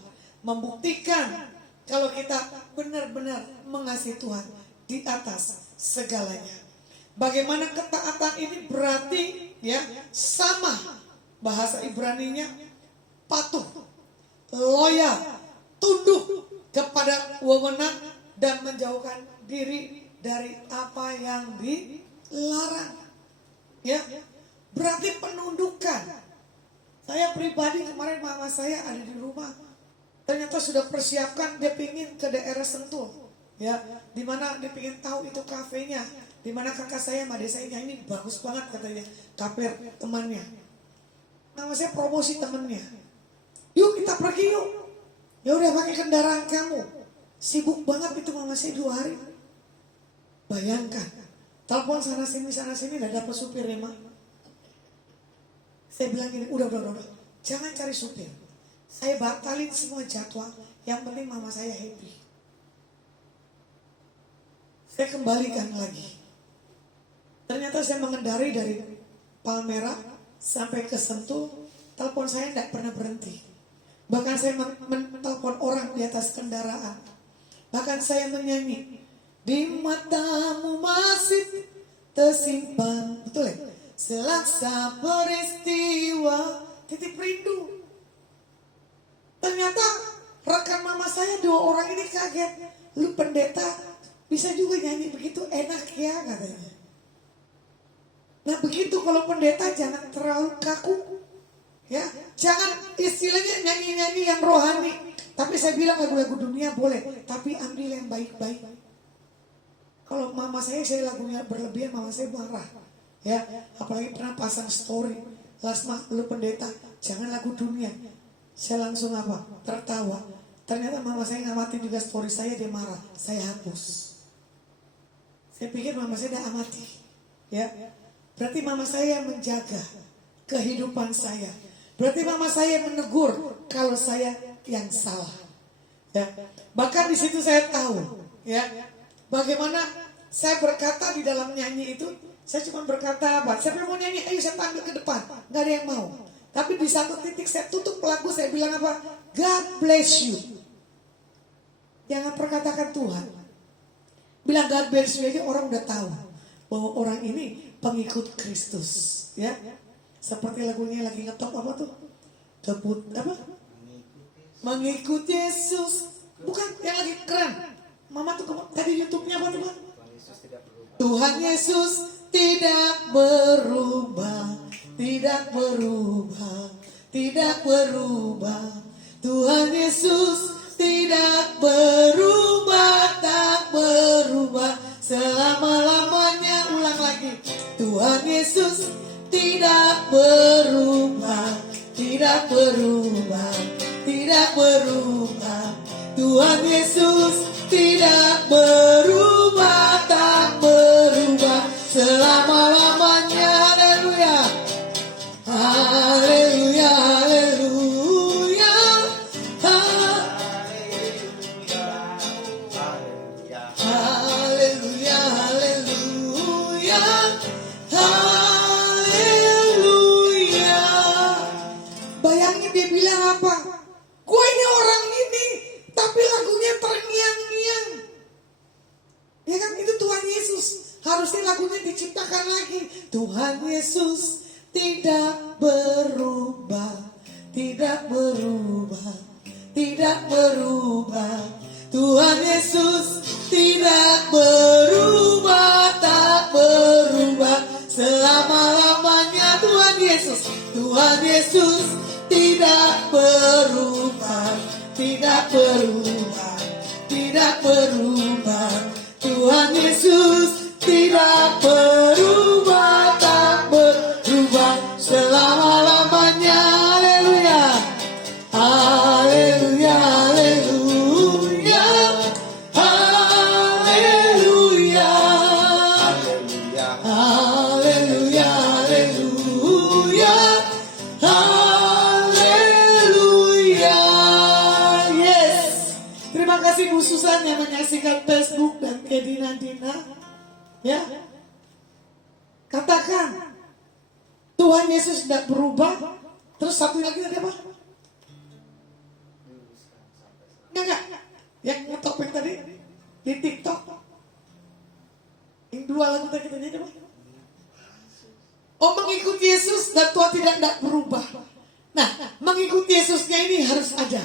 membuktikan kalau kita benar-benar mengasihi Tuhan di atas segalanya. Bagaimana ketaatan ini berarti, ya, sama bahasa Ibraninya patuh, loyal, tunduk kepada wewenang dan menjauhkan diri dari apa yang dilarang. Ya, berarti penundukan. Saya pribadi kemarin mama saya ada di rumah, ternyata sudah persiapkan dia pingin ke daerah Sentul, ya, dimana dia pingin tahu itu kafenya, dimana kakak saya sama adik saya nyanyi bagus banget katanya, kaper temannya. Mama saya promosi temennya. Yuk kita pergi yuk. Ya udah pakai kendaraan kamu. Sibuk banget itu mama saya 2 hari. Bayangkan, telepon sana sini gak dapet supir ya mak. Saya bilang gini, udah, jangan cari supir. Saya batalin semua jadwal, yang penting mama saya happy. Saya kembalikan lagi. Ternyata saya mengendari dari Palmerah sampai ke Sentul, telepon saya tidak pernah berhenti. Bahkan saya menelpon orang di atas kendaraan. Bahkan saya menyanyi, di matamu masih tersimpan, betul ya? Selaksa peristiwa, titip rindu. Ternyata rekan mama saya 2 orang ini kaget. Lu pendeta bisa juga nyanyi begitu, enak ya katanya. Nah begitu kalau pendeta jangan terlalu kaku. Ya, jangan istilahnya nyanyi-nyanyi yang rohani. Tapi saya bilang lagu-lagu dunia boleh, tapi ambil yang baik-baik. Kalau mama saya lagunya berlebihan, mama saya marah. Ya, apalagi pernah pasang story, Lasma, lu pendeta, jangan lagu dunia. Saya langsung apa? Tertawa. Ternyata mama saya ngamatin juga story saya, dia marah. Saya hapus. Saya pikir mama saya udah amati. Ya, berarti mama saya menjaga kehidupan saya. Berarti mama saya menegur kalau saya yang salah. Ya. Bahkan di situ saya tahu, ya, bagaimana saya berkata di dalam nyanyi itu, saya cuma berkata apa? Siapa yang mau nyanyi? Ayo saya panggil ke depan. Gak ada yang mau. Tapi di satu titik saya tutup lagu, saya bilang apa? God bless you. Jangan perkatakan Tuhan. Bilang God bless you aja orang udah tahu bahwa orang ini pengikut Kristus. Ya. Seperti lagunya lagi ngetop apa tuh? Apa? Mengikut Yesus. Bukan yang lagi keren. Mama tuh tadi YouTube-nya apa tuh Bang? Tuhan Yesus tidak berubah. Tidak berubah. Tidak berubah. Tuhan Yesus tidak berubah, tak berubah selama-lamanya. Ulang lagi. Tuhan Yesus tidak berubah, tidak berubah, tidak berubah. Tuhan Yesus tidak berubah, tak berubah selama-lamanya. Haleluya. Haleluya, haleluya. Haleluya, haleluya. Haleluya. Bayangin dia bilang apa? Gue ini orang ini, tapi lagunya terngiang-ngiang. Ya kan, itu Tuhan Yesus. Harusnya lagunya diciptakan lagi. Tuhan Yesus tidak berubah, tidak berubah, tidak berubah. Tuhan Yesus tidak berubah, tak berubah selama-lamanya. Tuhan Yesus, Tuhan Yesus tidak berubah, tidak berubah, tidak berubah. Tuhan Yesus tidak berubah, tak berubah selama-lamanya. Haleluya. Haleluya, haleluya. Haleluya. Haleluya, haleluya. Haleluya. Yes. Terima kasih Bu Susan yang menyaksikan Facebook dan Kedina Dina. Ya. Katakan Tuhan Yesus tidak berubah. Terus satu lagi tadi apa? Enggak. Yang ngetopin tadi di TikTok. Yang dua lagu tadi kita nyanyi apa? Oh, mengikuti Yesus dan Tuhan tidak berubah. Nah, mengikuti Yesusnya ini harus ada.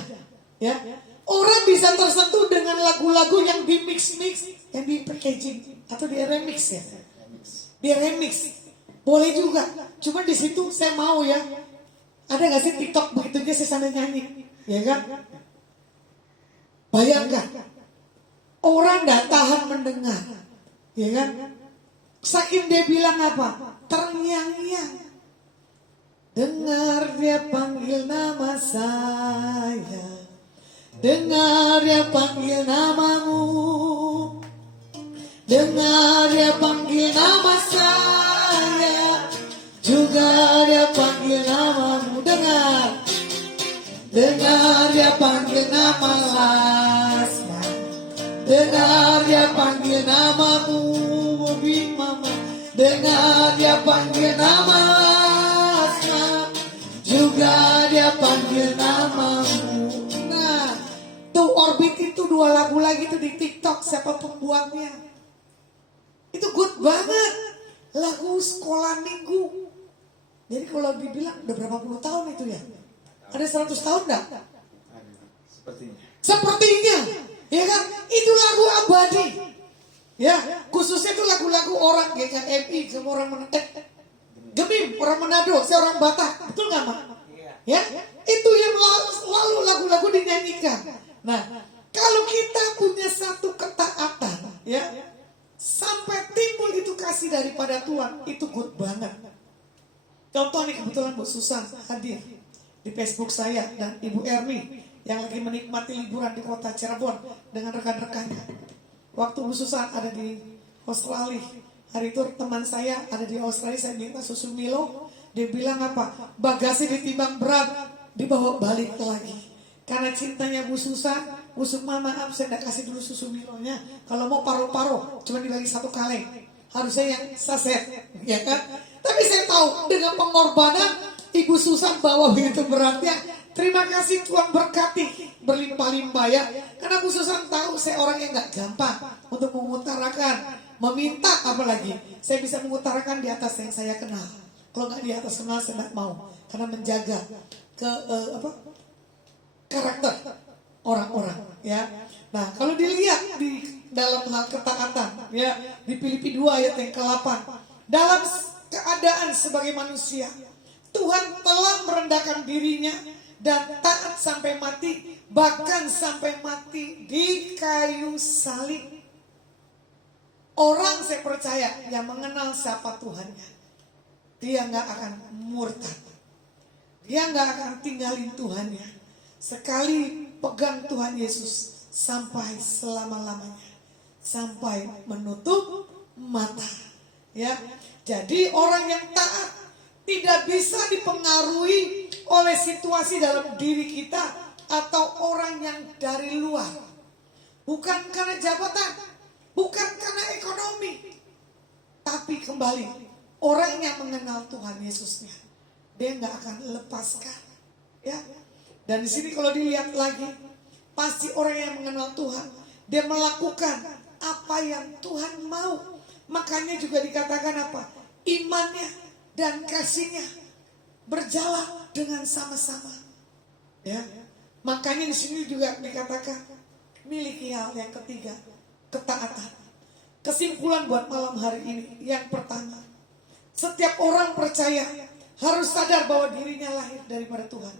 Ya. Orang bisa tersentuh dengan lagu-lagu yang di mix-mix, yang di packaging atau di remix ya. Di remix. Boleh juga. Cuma di situ saya mau ya. Ada gak sih TikTok begitu aja saya sambil nyanyi? Ya kan? Bayangkan. Orang gak tahan mendengar. Ya kan? Saking dia bilang apa? Terngiang-ngiang. Dengar dia panggil nama saya. Dengar dia panggil namamu. Dengar dia panggil nama saya. Juga dia panggil namamu. Dengar. Dengar dia panggil nama Lasma. Dengar dia panggil namamu, Bobi Mama. Dengar dia panggil nama Lasma. Juga dia panggil namamu. Nah, tuh Orbit itu dua lagu lagi tuh di TikTok. Siapa pembuatnya? Itu good banget. Lagu sekolah minggu. Jadi kalau dibilang udah berapa puluh tahun itu ya? Ada 100 tahun enggak? Sepertinya. Ya kan? Itu lagu abadi. Ya, khususnya itu lagu-lagu orang GKMI, semua orang Manado. Gemim, orang Manado, saya orang Batak. Betul enggak, Mak? Ya, itu yang lalu lagu-lagu dinyanyikan. Nah, kalau kita punya satu ketaatan, ya, sampai timbul itu kasih daripada Tuhan, itu good banget. Contoh nih, kebetulan Bu Susan hadir di Facebook saya dan Ibu Ermi yang lagi menikmati liburan di kota Cirebon dengan rekan-rekannya. Waktu Bu Susan ada di Australia, hari itu teman saya ada di Australia, saya minta susu Milo. Dia bilang apa? Bagasi ditimbang berat, dibawa balik lagi. Karena cintanya Bu Susan, Bu Sukma maaf saya tidak kasih dulu susu Milonya. Kalau mau paru-paru, cuma dibagi satu kaleng. Harusnya yang saset, ya kan? Tapi saya tahu dengan pengorbanan Ibu Susan bawa begitu beratnya. Terima kasih Tuhan berkati berlimpah-limpah ya. Karena Bu Susan tahu saya orang yang gak gampang untuk mengutarakan, meminta apalagi. Saya bisa mengutarakan di atas yang saya kenal. Kalau gak di atas kenal saya gak mau. Karena menjaga karakter orang-orang ya. Nah, kalau dilihat di dalam hal ketaatan ya, di Filipi 2 ayat yang ke-8. Dalam keadaan sebagai manusia, Tuhan telah merendahkan dirinya dan taat sampai mati, bahkan sampai mati di kayu salib. Orang saya percaya yang mengenal siapa Tuhannya, dia nggak akan murtad, dia nggak akan tinggalin Tuhannya. Sekali pegang Tuhan Yesus sampai selama-lamanya, sampai menutup mata. Ya, jadi orang yang taat tidak bisa dipengaruhi oleh situasi dalam diri kita atau orang yang dari luar. Bukan karena jabatan, bukan karena ekonomi, tapi kembali orang yang mengenal Tuhan Yesusnya, dia nggak akan lepaskan. Ya, dan di sini kalau dilihat lagi, pasti orang yang mengenal Tuhan, dia melakukan apa yang Tuhan mau. Makanya juga dikatakan apa? Imannya dan kasihnya berjalan dengan sama-sama. Ya, makanya di sini juga dikatakan miliki hal yang ketiga, ketaatan. Kesimpulan buat malam hari ini, yang pertama, setiap orang percaya harus sadar bahwa dirinya lahir daripada Tuhan.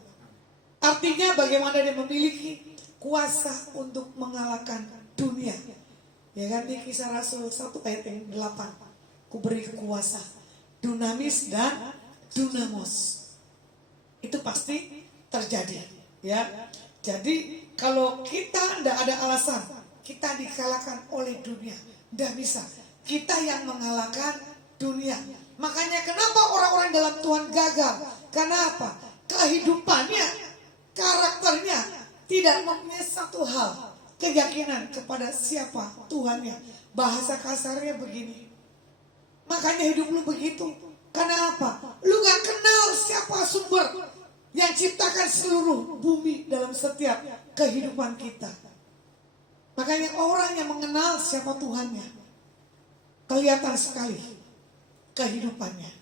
Artinya bagaimana dia memiliki kuasa untuk mengalahkan dunia. Ya kan, di Kisah Rasul 1 ayat yang 8. Ku beri kuasa, dunamis dan dunamos. Itu pasti terjadi. Ya, jadi kalau kita tidak ada alasan, kita dikalahkan oleh dunia. Tidak bisa. Kita yang mengalahkan dunia. Makanya kenapa orang-orang dalam Tuhan gagal? Karena apa? Kehidupannya, karakternya tidak mempunyai satu hal, keyakinan kepada siapa Tuhannya. Bahasa kasarnya begini, makanya hidup lu begitu. Karena apa? Lu gak kenal siapa sumber yang ciptakan seluruh bumi dalam setiap kehidupan kita. Makanya orang yang mengenal siapa Tuhannya, kelihatan sekali kehidupannya.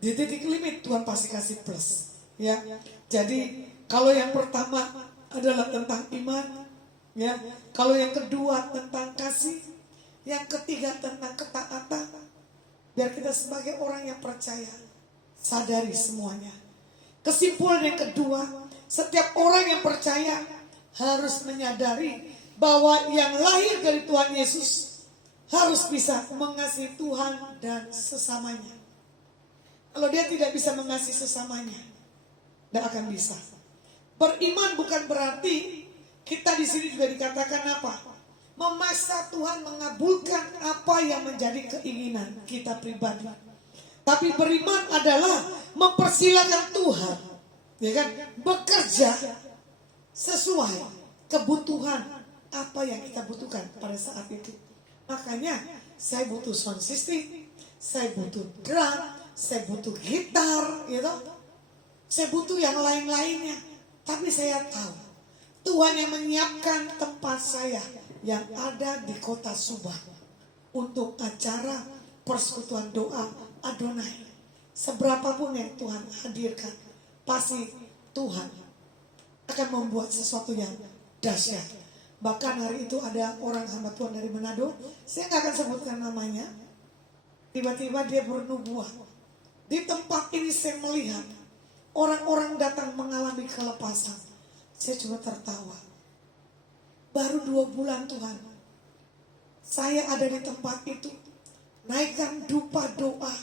Di titik limit Tuhan pasti kasih plus. Ya, jadi kalau yang pertama adalah tentang iman, ya. Kalau yang kedua tentang kasih, yang ketiga tentang ketaatan. Biar kita sebagai orang yang percaya sadari semuanya. Kesimpulan yang kedua, setiap orang yang percaya harus menyadari bahwa yang lahir dari Tuhan Yesus harus bisa mengasihi Tuhan dan sesamanya. Kalau dia tidak bisa mengasihi sesamanya, tidak akan bisa. Beriman bukan berarti kita di sini juga dikatakan apa? Memaksa Tuhan mengabulkan apa yang menjadi keinginan kita pribadi. Tapi beriman adalah mempersilakan Tuhan, ya kan, bekerja sesuai kebutuhan apa yang kita butuhkan pada saat itu. Makanya saya butuh sound system, saya butuh drum, saya butuh gitar, gitu. Saya butuh yang lain-lainnya. Tapi saya tahu Tuhan yang menyiapkan tempat saya yang ada di kota Subang untuk acara persekutuan doa Adonai. Seberapapun yang Tuhan hadirkan, pasti Tuhan akan membuat sesuatu yang dahsyat. Bahkan hari itu ada orang hamba Tuhan dari Manado, saya nggak akan sebutkan namanya. Tiba-tiba dia bernubuat. Di tempat ini saya melihat orang-orang datang mengalami kelepasan. Saya cuma tertawa. Baru 2 bulan Tuhan, saya ada di tempat itu, naikkan dupa doa.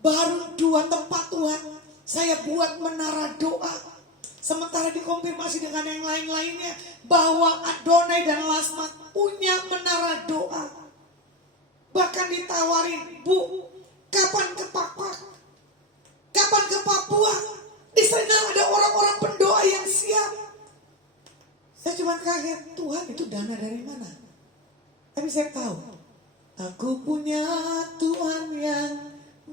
Baru 2 tempat Tuhan, saya buat menara doa. Sementara dikonfirmasi dengan yang lain-lainnya bahwa Adonai dan Lasmat punya menara doa. Bahkan ditawarin, Bu, kapan ke Papua? Kapan ke Papua? Di sana ada orang-orang pendoa yang siap. Saya cuma kaget, Tuhan itu dana dari mana? Tapi saya tahu, aku punya Tuhan yang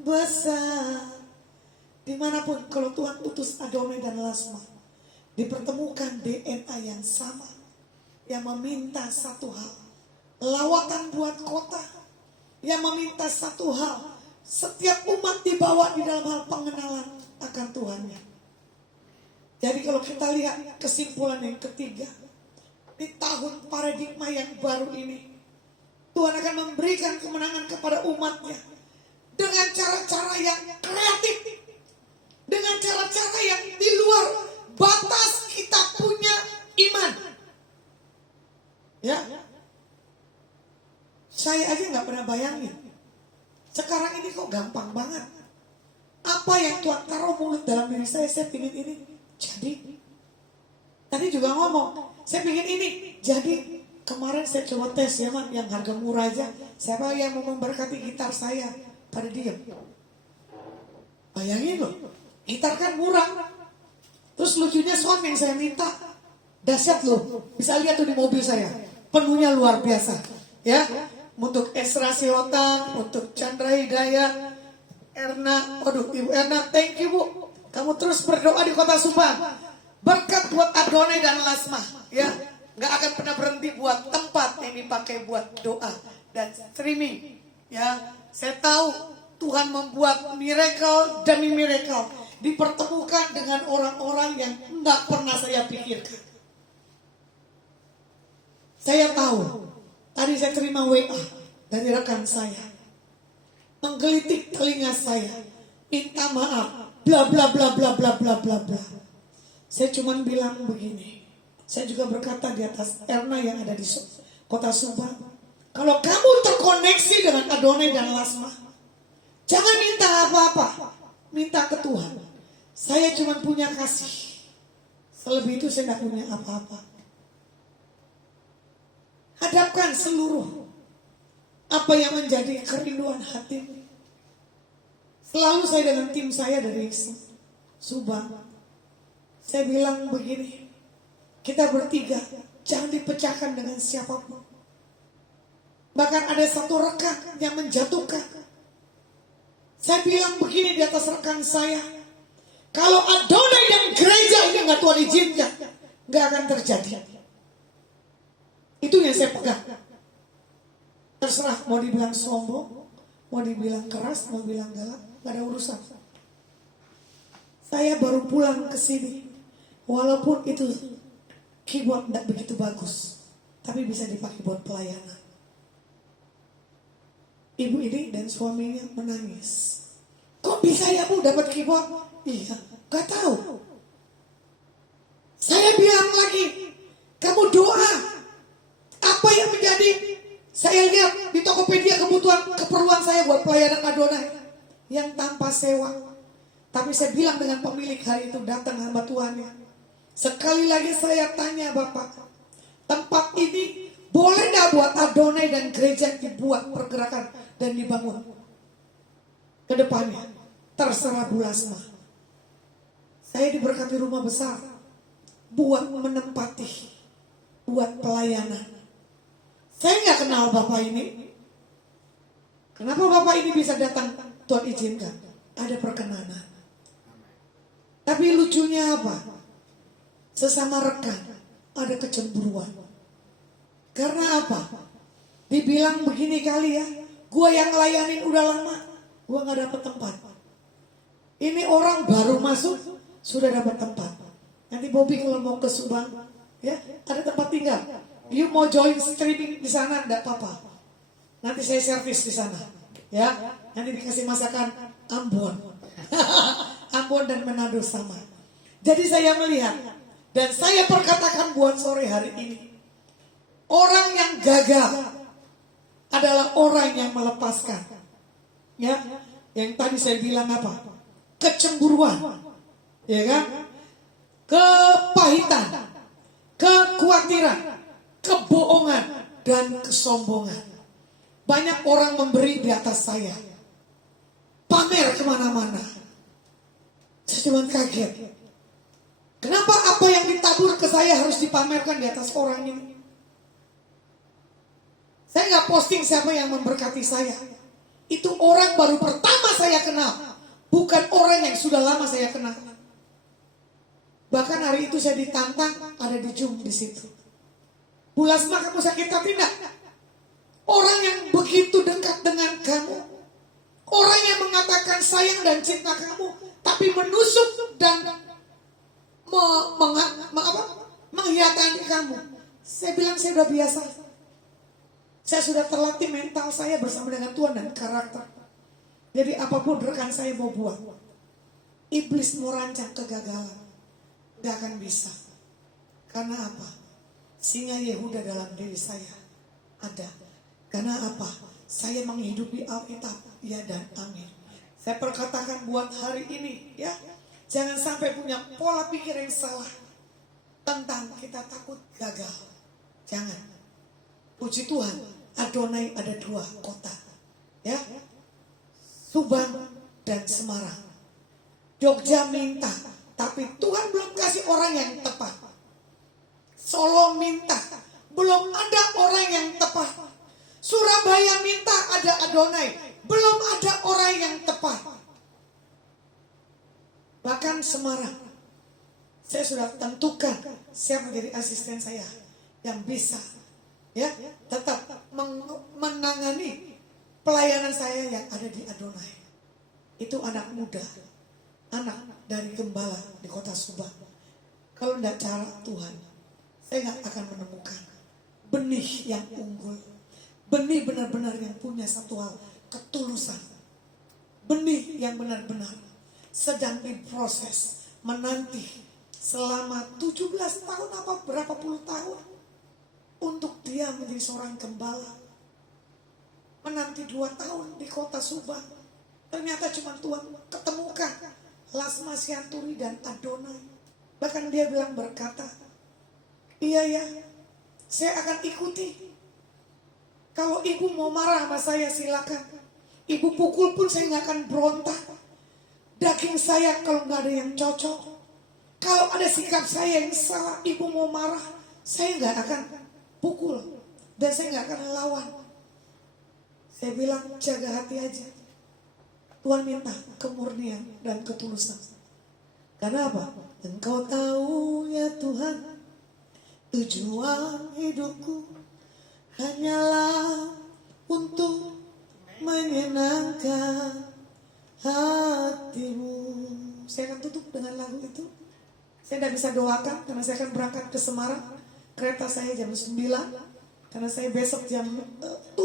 besar. Dimanapun kalau Tuhan utus Adonai dan Lasma, dipertemukan DNA yang sama, yang meminta satu hal, lawatan buat kota, yang meminta satu hal, setiap umat dibawa di dalam hal pengenalan akan Tuhannya. Jadi kalau kita lihat kesimpulan yang ketiga, di tahun paradigma yang baru ini, Tuhan akan memberikan kemenangan kepada umatnya dengan cara-cara yang kreatif, dengan cara-cara yang di luar batas kita punya iman. Ya, saya aja nggak pernah bayangin. Sekarang ini kok gampang banget. Apa yang Tuhan taruh mulut dalam diri saya pingin ini jadi. Tadi juga ngomong, saya pingin ini jadi. Kemarin saya coba tes ya man, yang harga murah aja. Siapa yang mau memberkati gitar saya? Pada diem. Bayangin loh, gitar kan murah. Terus lucunya sound yang saya minta dahsyat loh. Bisa lihat tuh di mobil saya, penuhnya luar biasa. Ya, untuk Esra Sihotan, untuk Chandra Hidayat, Erna, waduh Ibu Erna, thank you Bu. Kamu terus berdoa di Kota Subang. Berkat buat Adonai dan Lasma, ya. Gak akan pernah berhenti buat tempat yang dipakai buat doa dan streaming. Ya, saya tahu Tuhan membuat miracle demi miracle, dipertemukan dengan orang-orang yang nggak pernah saya pikirkan. Saya tahu, tadi saya terima WA dari rekan saya, menggelitik telinga saya, minta maaf, bla bla bla bla bla bla bla bla. Saya cuma bilang begini. Saya juga berkata di atas Erna yang ada di Kota Subang. Kalau kamu terkoneksi dengan Adonai dan Lasma, jangan minta apa-apa. Minta ke Tuhan. Saya cuma punya kasih. Selebih itu saya tidak punya apa-apa. Hadapkan seluruh apa yang menjadi kerinduan hati. Selalu saya dengan tim saya dari Subang. Saya bilang begini. Kita bertiga, jangan dipecahkan dengan siapapun. Bahkan ada satu rekan yang menjatuhkan. Saya bilang begini di atas rekan saya. Kalau Adonai dan gereja ini nggak Tuhan izinkan, nggak akan terjadi. Itu yang saya pegang. Terserah mau dibilang sombong, mau dibilang keras, mau dibilang galak, nggak ada urusan. Saya baru pulang ke sini, walaupun itu keyboard tidak begitu bagus, tapi bisa dipakai buat pelayanan. Ibu ini dan suaminya menangis. Kok bisa ya Bu dapat keyboard? Iya, gak tahu. Saya bilang lagi, kamu doa. Apa yang menjadi? Saya lihat di Tokopedia keperluan saya buat pelayanan Adonai yang tanpa sewa. Tapi saya bilang dengan pemilik hari itu, datang hamba Tuhannya. Sekali lagi saya tanya Bapak, tempat ini boleh gak buat Adonai dan gereja dibuat pergerakan dan dibangun ke depannya? Terserah Bu Lasma. Saya diberkati rumah besar buat menempati, buat pelayanan. Saya gak kenal Bapak ini. Kenapa Bapak ini bisa datang? Tuhan izinkan, ada perkenanan. Tapi lucunya apa? Sesama rekan ada kecemburuan. Karena apa? Dibilang begini kali ya, gua yang ngelayanin udah lama, gua gak dapet tempat. Ini orang baru masuk sudah dapat tempat. Nanti Bobby kalau mau ke Subang, ya ada tempat tinggal. You mau join streaming di sana enggak apa-apa. Nanti saya servis di sana, ya. Nanti dikasih masakan Ambon, Ambon dan Manado sama. Jadi saya melihat. Dan saya perkatakan buat sore hari ini. Orang yang gagal adalah orang yang melepaskan. Ya, yang tadi saya bilang apa? Kecemburuan. Ya kan? Kepahitan. Kekhawatiran. Kebohongan. Dan kesombongan. Banyak orang memberi di atas saya. Pamer kemana-mana. Saya cuma kaget. Kenapa apa yang ditabur ke saya harus dipamerkan di atas orang ini? Saya nggak posting siapa yang memberkati saya. Itu orang baru pertama saya kenal. Bukan orang yang sudah lama saya kenal. Bahkan hari itu saya ditantang, ada di Zoom di situ. Bu Lasma, kamu sakit hati enggak? Orang yang begitu dekat dengan kamu. Orang yang mengatakan sayang dan cinta kamu. Tapi menusuk dan menghianati kamu. Saya bilang saya sudah biasa. Saya sudah terlatih mental saya bersama dengan Tuhan dan karakter. Jadi apapun rekan saya mau buat, Iblis mau rancang kegagalan, gak akan bisa. Karena apa? Singa Yehuda dalam diri saya ada. Karena apa? Saya menghidupi Alkitab, ya dan amin. Saya perkatakan buat hari ini, ya, jangan sampai punya pola pikir yang salah tentang kita takut gagal. Jangan. Puji Tuhan, Adonai ada 2 kota, ya, Subang dan Semarang. Jogja minta, tapi Tuhan belum kasih orang yang tepat. Solo minta, belum ada orang yang tepat. Surabaya minta, ada Adonai, belum ada orang yang tepat. Bahkan Semarang, saya sudah tentukan siapa menjadi asisten saya yang bisa, ya, tetap menangani pelayanan saya yang ada di Adonai. Itu anak muda, anak dari gembala di kota Subang. Kalau tidak cara Tuhan, saya nggak akan menemukan benih yang unggul, benih benar-benar yang punya satu hal, ketulusan, benih yang benar-benar sedang diproses, menanti selama 17 tahun apa berapa puluh tahun untuk dia menjadi seorang gembala. Menanti 2 tahun di kota Subang, ternyata cuma Tuhan ketemukan Lasma Sianturi dan Adonai. Bahkan dia bilang berkata, iya ya, saya akan ikuti. Kalau ibu mau marah sama saya silakan. Ibu pukul pun saya nggak akan berontak. Daging saya kalau nggak ada yang cocok, kalau ada sikap saya yang salah, ibu mau marah, saya nggak akan pukul dan saya nggak akan lawan. Saya bilang jaga hati aja. Tuhan minta kemurnian dan ketulusan. Karena apa? Engkau tahu ya Tuhan, tujuan hidupku hanyalah untuk menyenangkan hatimu. Saya akan tutup dengan lagu itu. Saya tidak bisa doakan karena saya akan berangkat ke Semarang. Kereta saya jam 9, karena saya besok jam 7,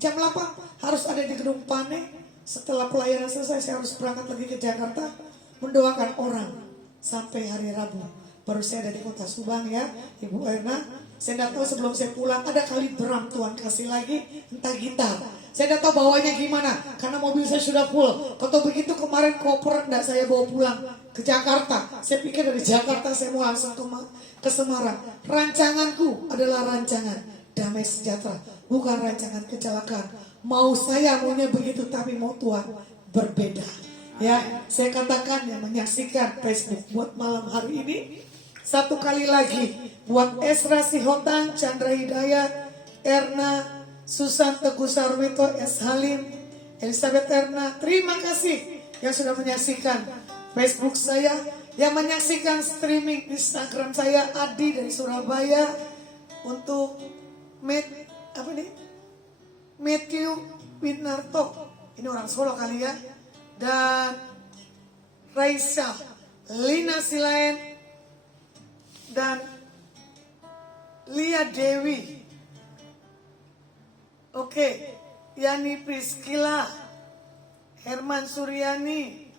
jam 8 harus ada di Gedung Pane. Setelah pelayanan selesai saya harus berangkat lagi ke Jakarta mendoakan orang sampai hari Rabu. Baru saya ada di kota Subang, ya Ibu Erna. Saya tidak tahu sebelum saya pulang ada kali drum Tuhan kasih lagi, entah gitar. Saya tidak tahu bawanya gimana karena mobil saya sudah full. Kalau begitu kemarin koper tidak saya bawa pulang ke Jakarta. Saya pikir dari Jakarta saya mau langsung ke Semarang. Rancanganku adalah rancangan damai sejahtera, bukan rancangan kecelakaan. Mau saya maunya begitu, tapi mau Tuhan berbeda. Ya, saya katakan yang menyaksikan Facebook buat malam hari ini, satu kali lagi buat Esra Sihotang, Chandra Hidayat, Erna, Susan Teguh Sarwito, S. Halim, Elizabeth Erna, terima kasih yang sudah menyaksikan Facebook saya, yang menyaksikan streaming Instagram saya, Adi dari Surabaya, untuk Matthew Winarto, ini orang Solo kali ya, dan Raisa, Lina Silaen, dan Lia Dewi. Oke, Yani Priskila, Herman Suryani,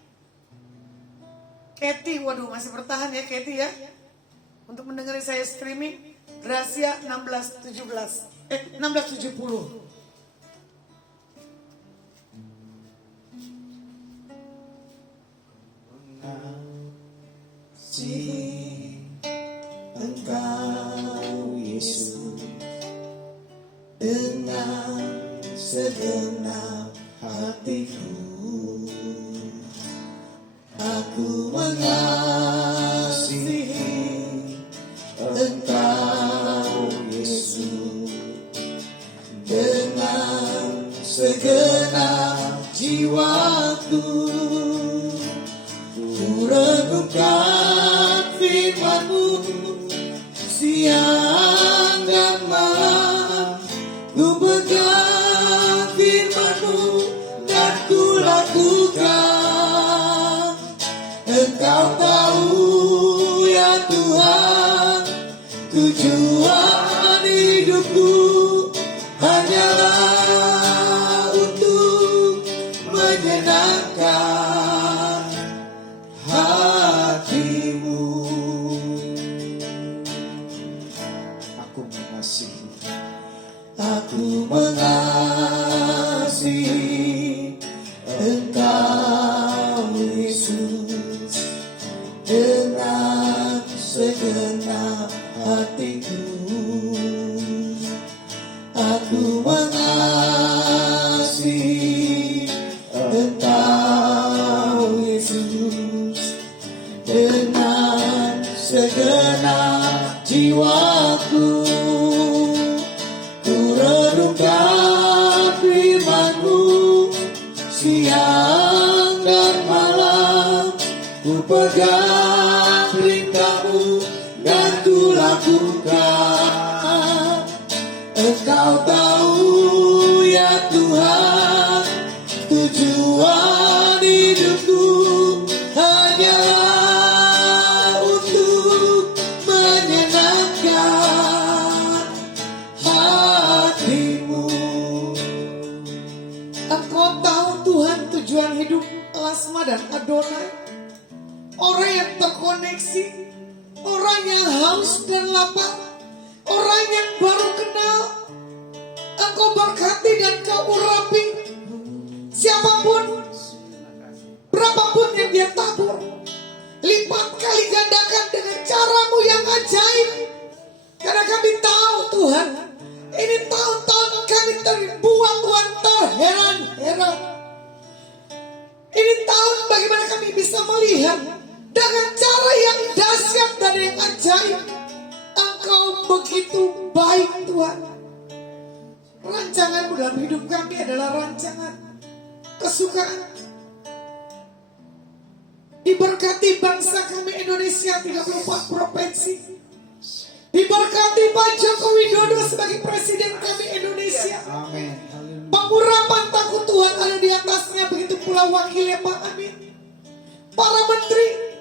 Kathy, waduh masih bertahan ya Kathy ya, untuk mendengarkan saya streaming. Gracia 1670. Engkau Yesus dengan segenap hatiku, aku mengasihi Engkau Yesus dengan segenap jiwaku. Ku renungkan firman-Mu siang dan malam, ku pegang firman-Mu dan ku lakukan. Engkau tahu ya Tuhan, tujuan hidupku hanyalah untuk menyenangkan kasih. Aku mengasihi Engkau Yesus dengan segenap hatiku. Aku mengasihi Engkau Yesus dengan segenap jiwaku. Ku renungkan firman-Mu siang dan malam. Ku pegang perintah-Mu dan ku lakukan. Engkau tahu ya Tuhan, tujuan hidupku hanyalah untuk menyenangkan hati-Mu. Engkau tahu Tuhan tujuan hidup Lasma dan Adonai. Orang yang terkoneksi, orang yang haus dan lapar, orang yang baru kenal. Engkau berkati dan Kau urapi. Siapapun, berapapun yang dia tabur, lipat kali gandakan dengan cara-Mu yang ajaib. Karena kami tahu Tuhan, ini tahun-tahun kami terbuang Tuhan, terheran-heran. Ini tahun bagaimana kami bisa melihat dengan cara yang dahsyat dan yang ajaib. Engkau begitu baik Tuhan. Rancangan-Mu dalam hidup kami adalah rancangan kesukaan. Diberkati bangsa kami Indonesia 34 provinsi. Diberkati Pak Joko Widodo sebagai presiden kami Indonesia. Amin. Pengurapan takut Tuhan ada di atasnya, begitu pula wakilnya Pak Amin. Para menteri,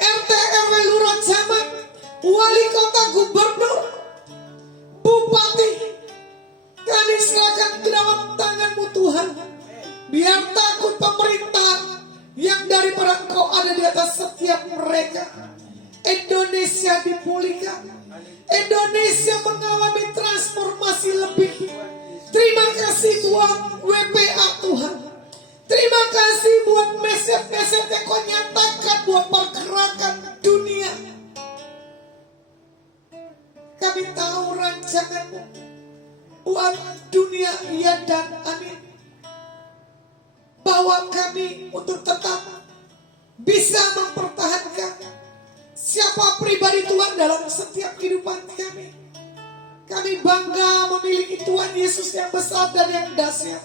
RT RW Lurah Camat, wali kota, gubernur, bupati, kami serahkan ke dalam tangan-Mu Tuhan. Biar takut pemerintahan yang daripada Engkau ada di atas setiap mereka. Indonesia dipulihkan. Indonesia mengalami transformasi lebih. Terima kasih Tuhan WPA Tuhan. Terima kasih buat meset-meset yang Kau nyatakan buat pergerakan dunia. Kami tahu rancangan-Mu buat dunia, ya dan amin. Bawa kami untuk tetap bisa mempertahankan siapa pribadi Tuhan dalam setiap kehidupan kami. Kami bangga memiliki Tuhan Yesus yang besar dan yang dahsyat.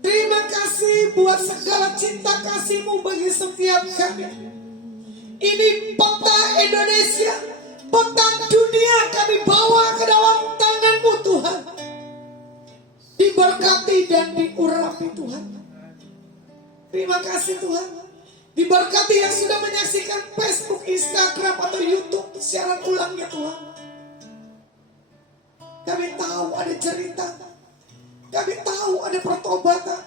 Terima kasih buat segala cinta kasih-Mu bagi setiap kami. Ini peta Indonesia, peta dunia kami bawa ke dalam tangan-Mu Tuhan. Diberkati dan diurapi Tuhan. Terima kasih Tuhan. Diberkati yang sudah menyaksikan Facebook, Instagram atau YouTube siaran ulangnya Tuhan. Kami tahu ada cerita. Kami tahu ada pertobatan.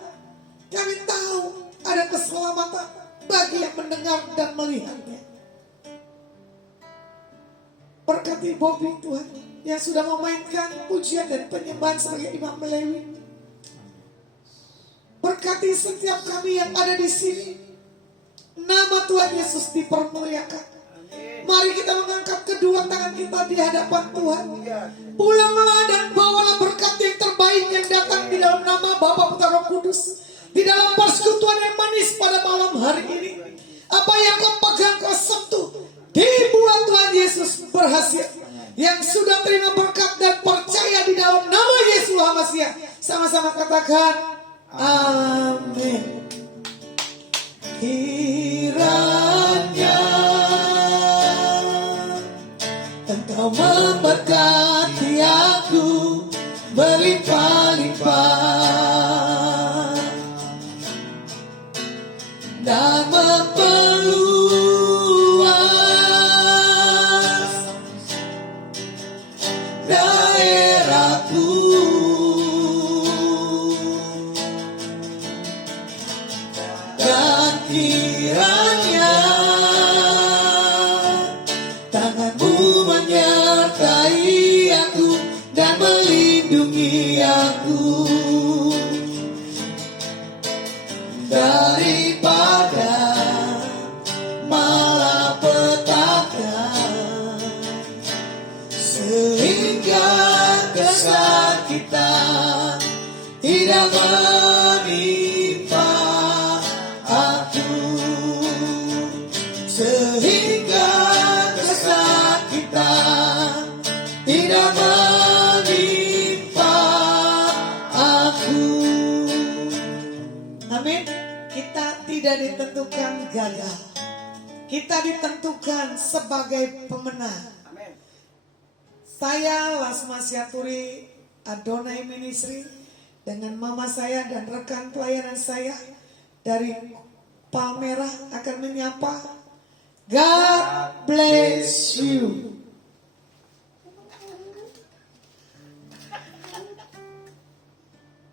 Kami tahu ada keselamatan bagi yang mendengar dan melihatnya. Berkati Bobby Tuhan yang sudah memainkan pujian dan penyembahan sebagai imam Lewi. Berkati setiap kami yang ada di sini. Nama Tuhan Yesus dipermuliakan. Mari kita mengangkat kedua tangan kita di hadapan Tuhan. Pulanglah dan bawalah berkat yang terbaik yang datang di dalam nama Bapa, Putra, Roh Kudus. Di dalam persekutuan yang manis pada malam hari ini. Apa yang Kau pegang, Kau sentuh. Dibuat Tuhan Yesus berhasil. Yang sudah terima berkat dan percaya di dalam nama Yesus Hamasiah. Sama-sama katakan amin. Kiranya Engkau memberkati aku berlimpah-limpah dan memperluas daerahku dan aku daripada malapetaka, sehingga kesakitan tidak menimpa aku, sehingga kesakitan tidak menimpa aku. Amin. Kita tidak ditentukan gagal, kita ditentukan sebagai pemenang. Saya Lasma Syaturi Adonai Ministry dengan mama saya dan rekan pelayanan saya dari Palmerah akan menyapa. God bless you.